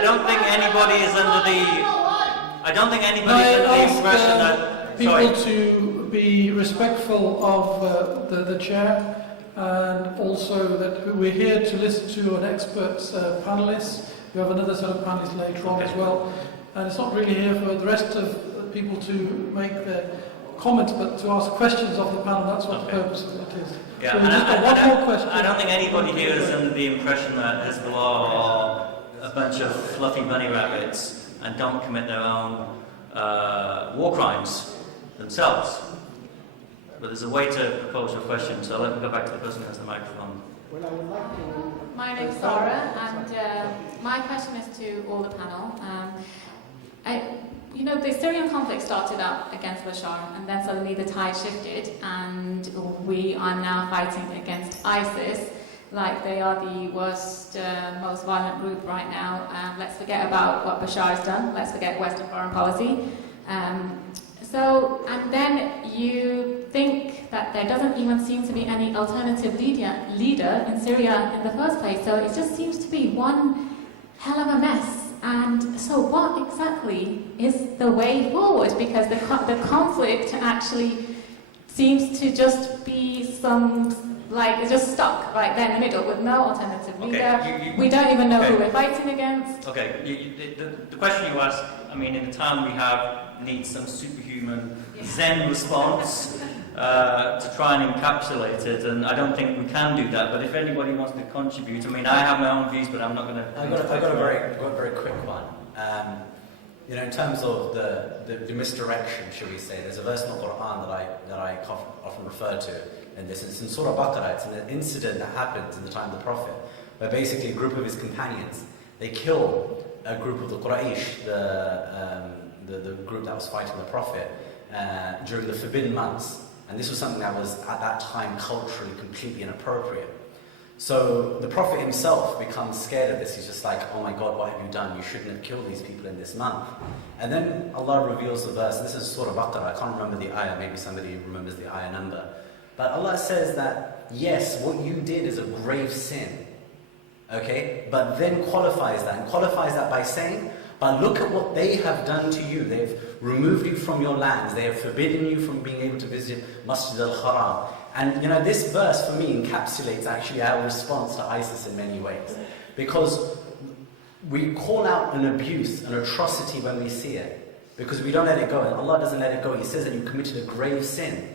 don't think anybody is under the... I don't think anybody is under the impression that... People to be respectful of the chair, and also that we're here to listen to an expert's panelists. We have another set of panelists later on as well, and it's not really here for the rest of people to make their comments, but to ask questions of the panel. That's what the purpose of it is. Yeah, so and just got one more question. I don't think anybody here is under the impression that Hezbollah are a bunch of fluffy bunny rabbits and don't commit their own war crimes themselves. But there's a way to propose your question, so let me go back to the person who has the microphone. Well, I would like to... My name's Sarah, and my question is to all the panel. The Syrian conflict started out against Bashar, and then suddenly the tide shifted, and we are now fighting against ISIS, like they are the worst, most violent group right now. Let's forget about what Bashar has done. Let's forget Western foreign policy. And then you think that there doesn't even seem to be any alternative leader in Syria in the first place. So it just seems to be one hell of a mess. And so what exactly is the way forward? Because the conflict actually seems to just be it's just stuck right there in the middle with no alternative leader. We don't even know who we're fighting against. Okay, the question you asked, I mean, in the time we have, needs some superhuman Zen response to try and encapsulate it, and I don't think we can do that. But if anybody wants to contribute, I mean, I have my own views, but I'm not going to. I've got a very quick one. In terms of the misdirection, shall we say, there's a verse in the Quran that I often refer to, and this is in Surah Baqarah. It's an incident that happens in the time of the Prophet, where basically a group of his companions, they kill a group of the Quraysh, the group that was fighting the Prophet during the forbidden months. And this was something that was, at that time, culturally completely inappropriate. So the Prophet himself becomes scared of this. He's just like, oh my God, what have you done? You shouldn't have killed these people in this month. And then Allah reveals the verse. This is Surah Baqarah. I can't remember the ayah. Maybe somebody remembers the ayah number. But Allah says that, yes, what you did is a grave sin. Okay? But then qualifies that by saying, but look at what they have done to you. They've removed you from your lands. They have forbidden you from being able to visit Masjid al-Haram. And this verse for me encapsulates actually our response to ISIS in many ways. Because we call out an abuse, an atrocity when we see it. Because we don't let it go. And Allah doesn't let it go. He says that you committed a grave sin.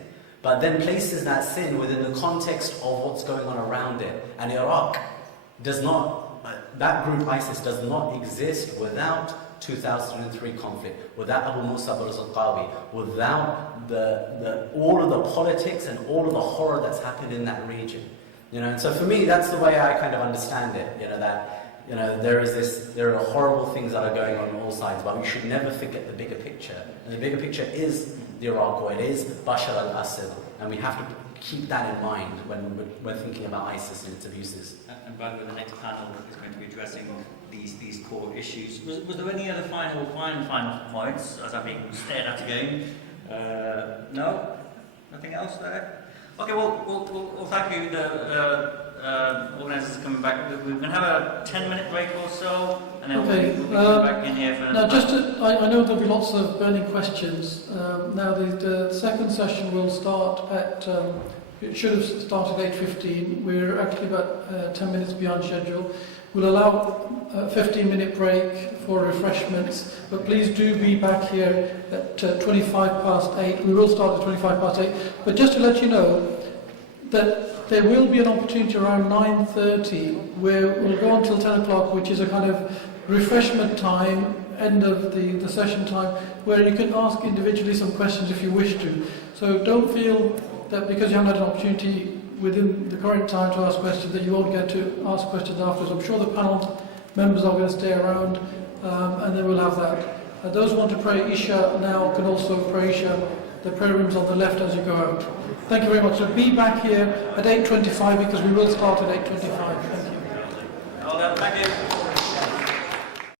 But then places that sin within the context of what's going on around it. And Iraq does not, that group ISIS does not exist without 2003 conflict, without Abu Musa al-Zarqawi, without all of the politics and all of the horror that's happened in that region. And so for me, that's the way I kind of understand it. There are horrible things that are going on all sides, but we should never forget the bigger picture. And the bigger picture is the Iraq war, it is Bashar al-Assad, and we have to keep that in mind when we're thinking about ISIS and its abuses. And by the way, the next panel is going to be addressing these core issues. Was there any other final points as I'm being stared at again? No? Nothing else there? Okay, well thank you. The organisers are coming back. We're going to have a 10-minute break or so, and then we'll come back in here for... Now, I know there'll be lots of burning questions. Now, the second session will start at... it should have started at 8:15. We're actually about 10 minutes beyond schedule. We'll allow a 15-minute break for refreshments, but please do be back here at 8:25. We will start at 8:25. But just to let you know that there will be an opportunity around 9:30 where we'll go until 10 o'clock, which is a kind of refreshment time, end of the session time, where you can ask individually some questions if you wish to. So don't feel that because you haven't had an opportunity within the current time to ask questions that you won't get to ask questions afterwards. I'm sure the panel members are going to stay around and then we'll have that. Those who want to pray Isha now can also pray Isha. The prayer room's on the left as you go out. Thank you very much. So be back here at 8:25 because we will start at 8:25. Thank you. Well done, thank you.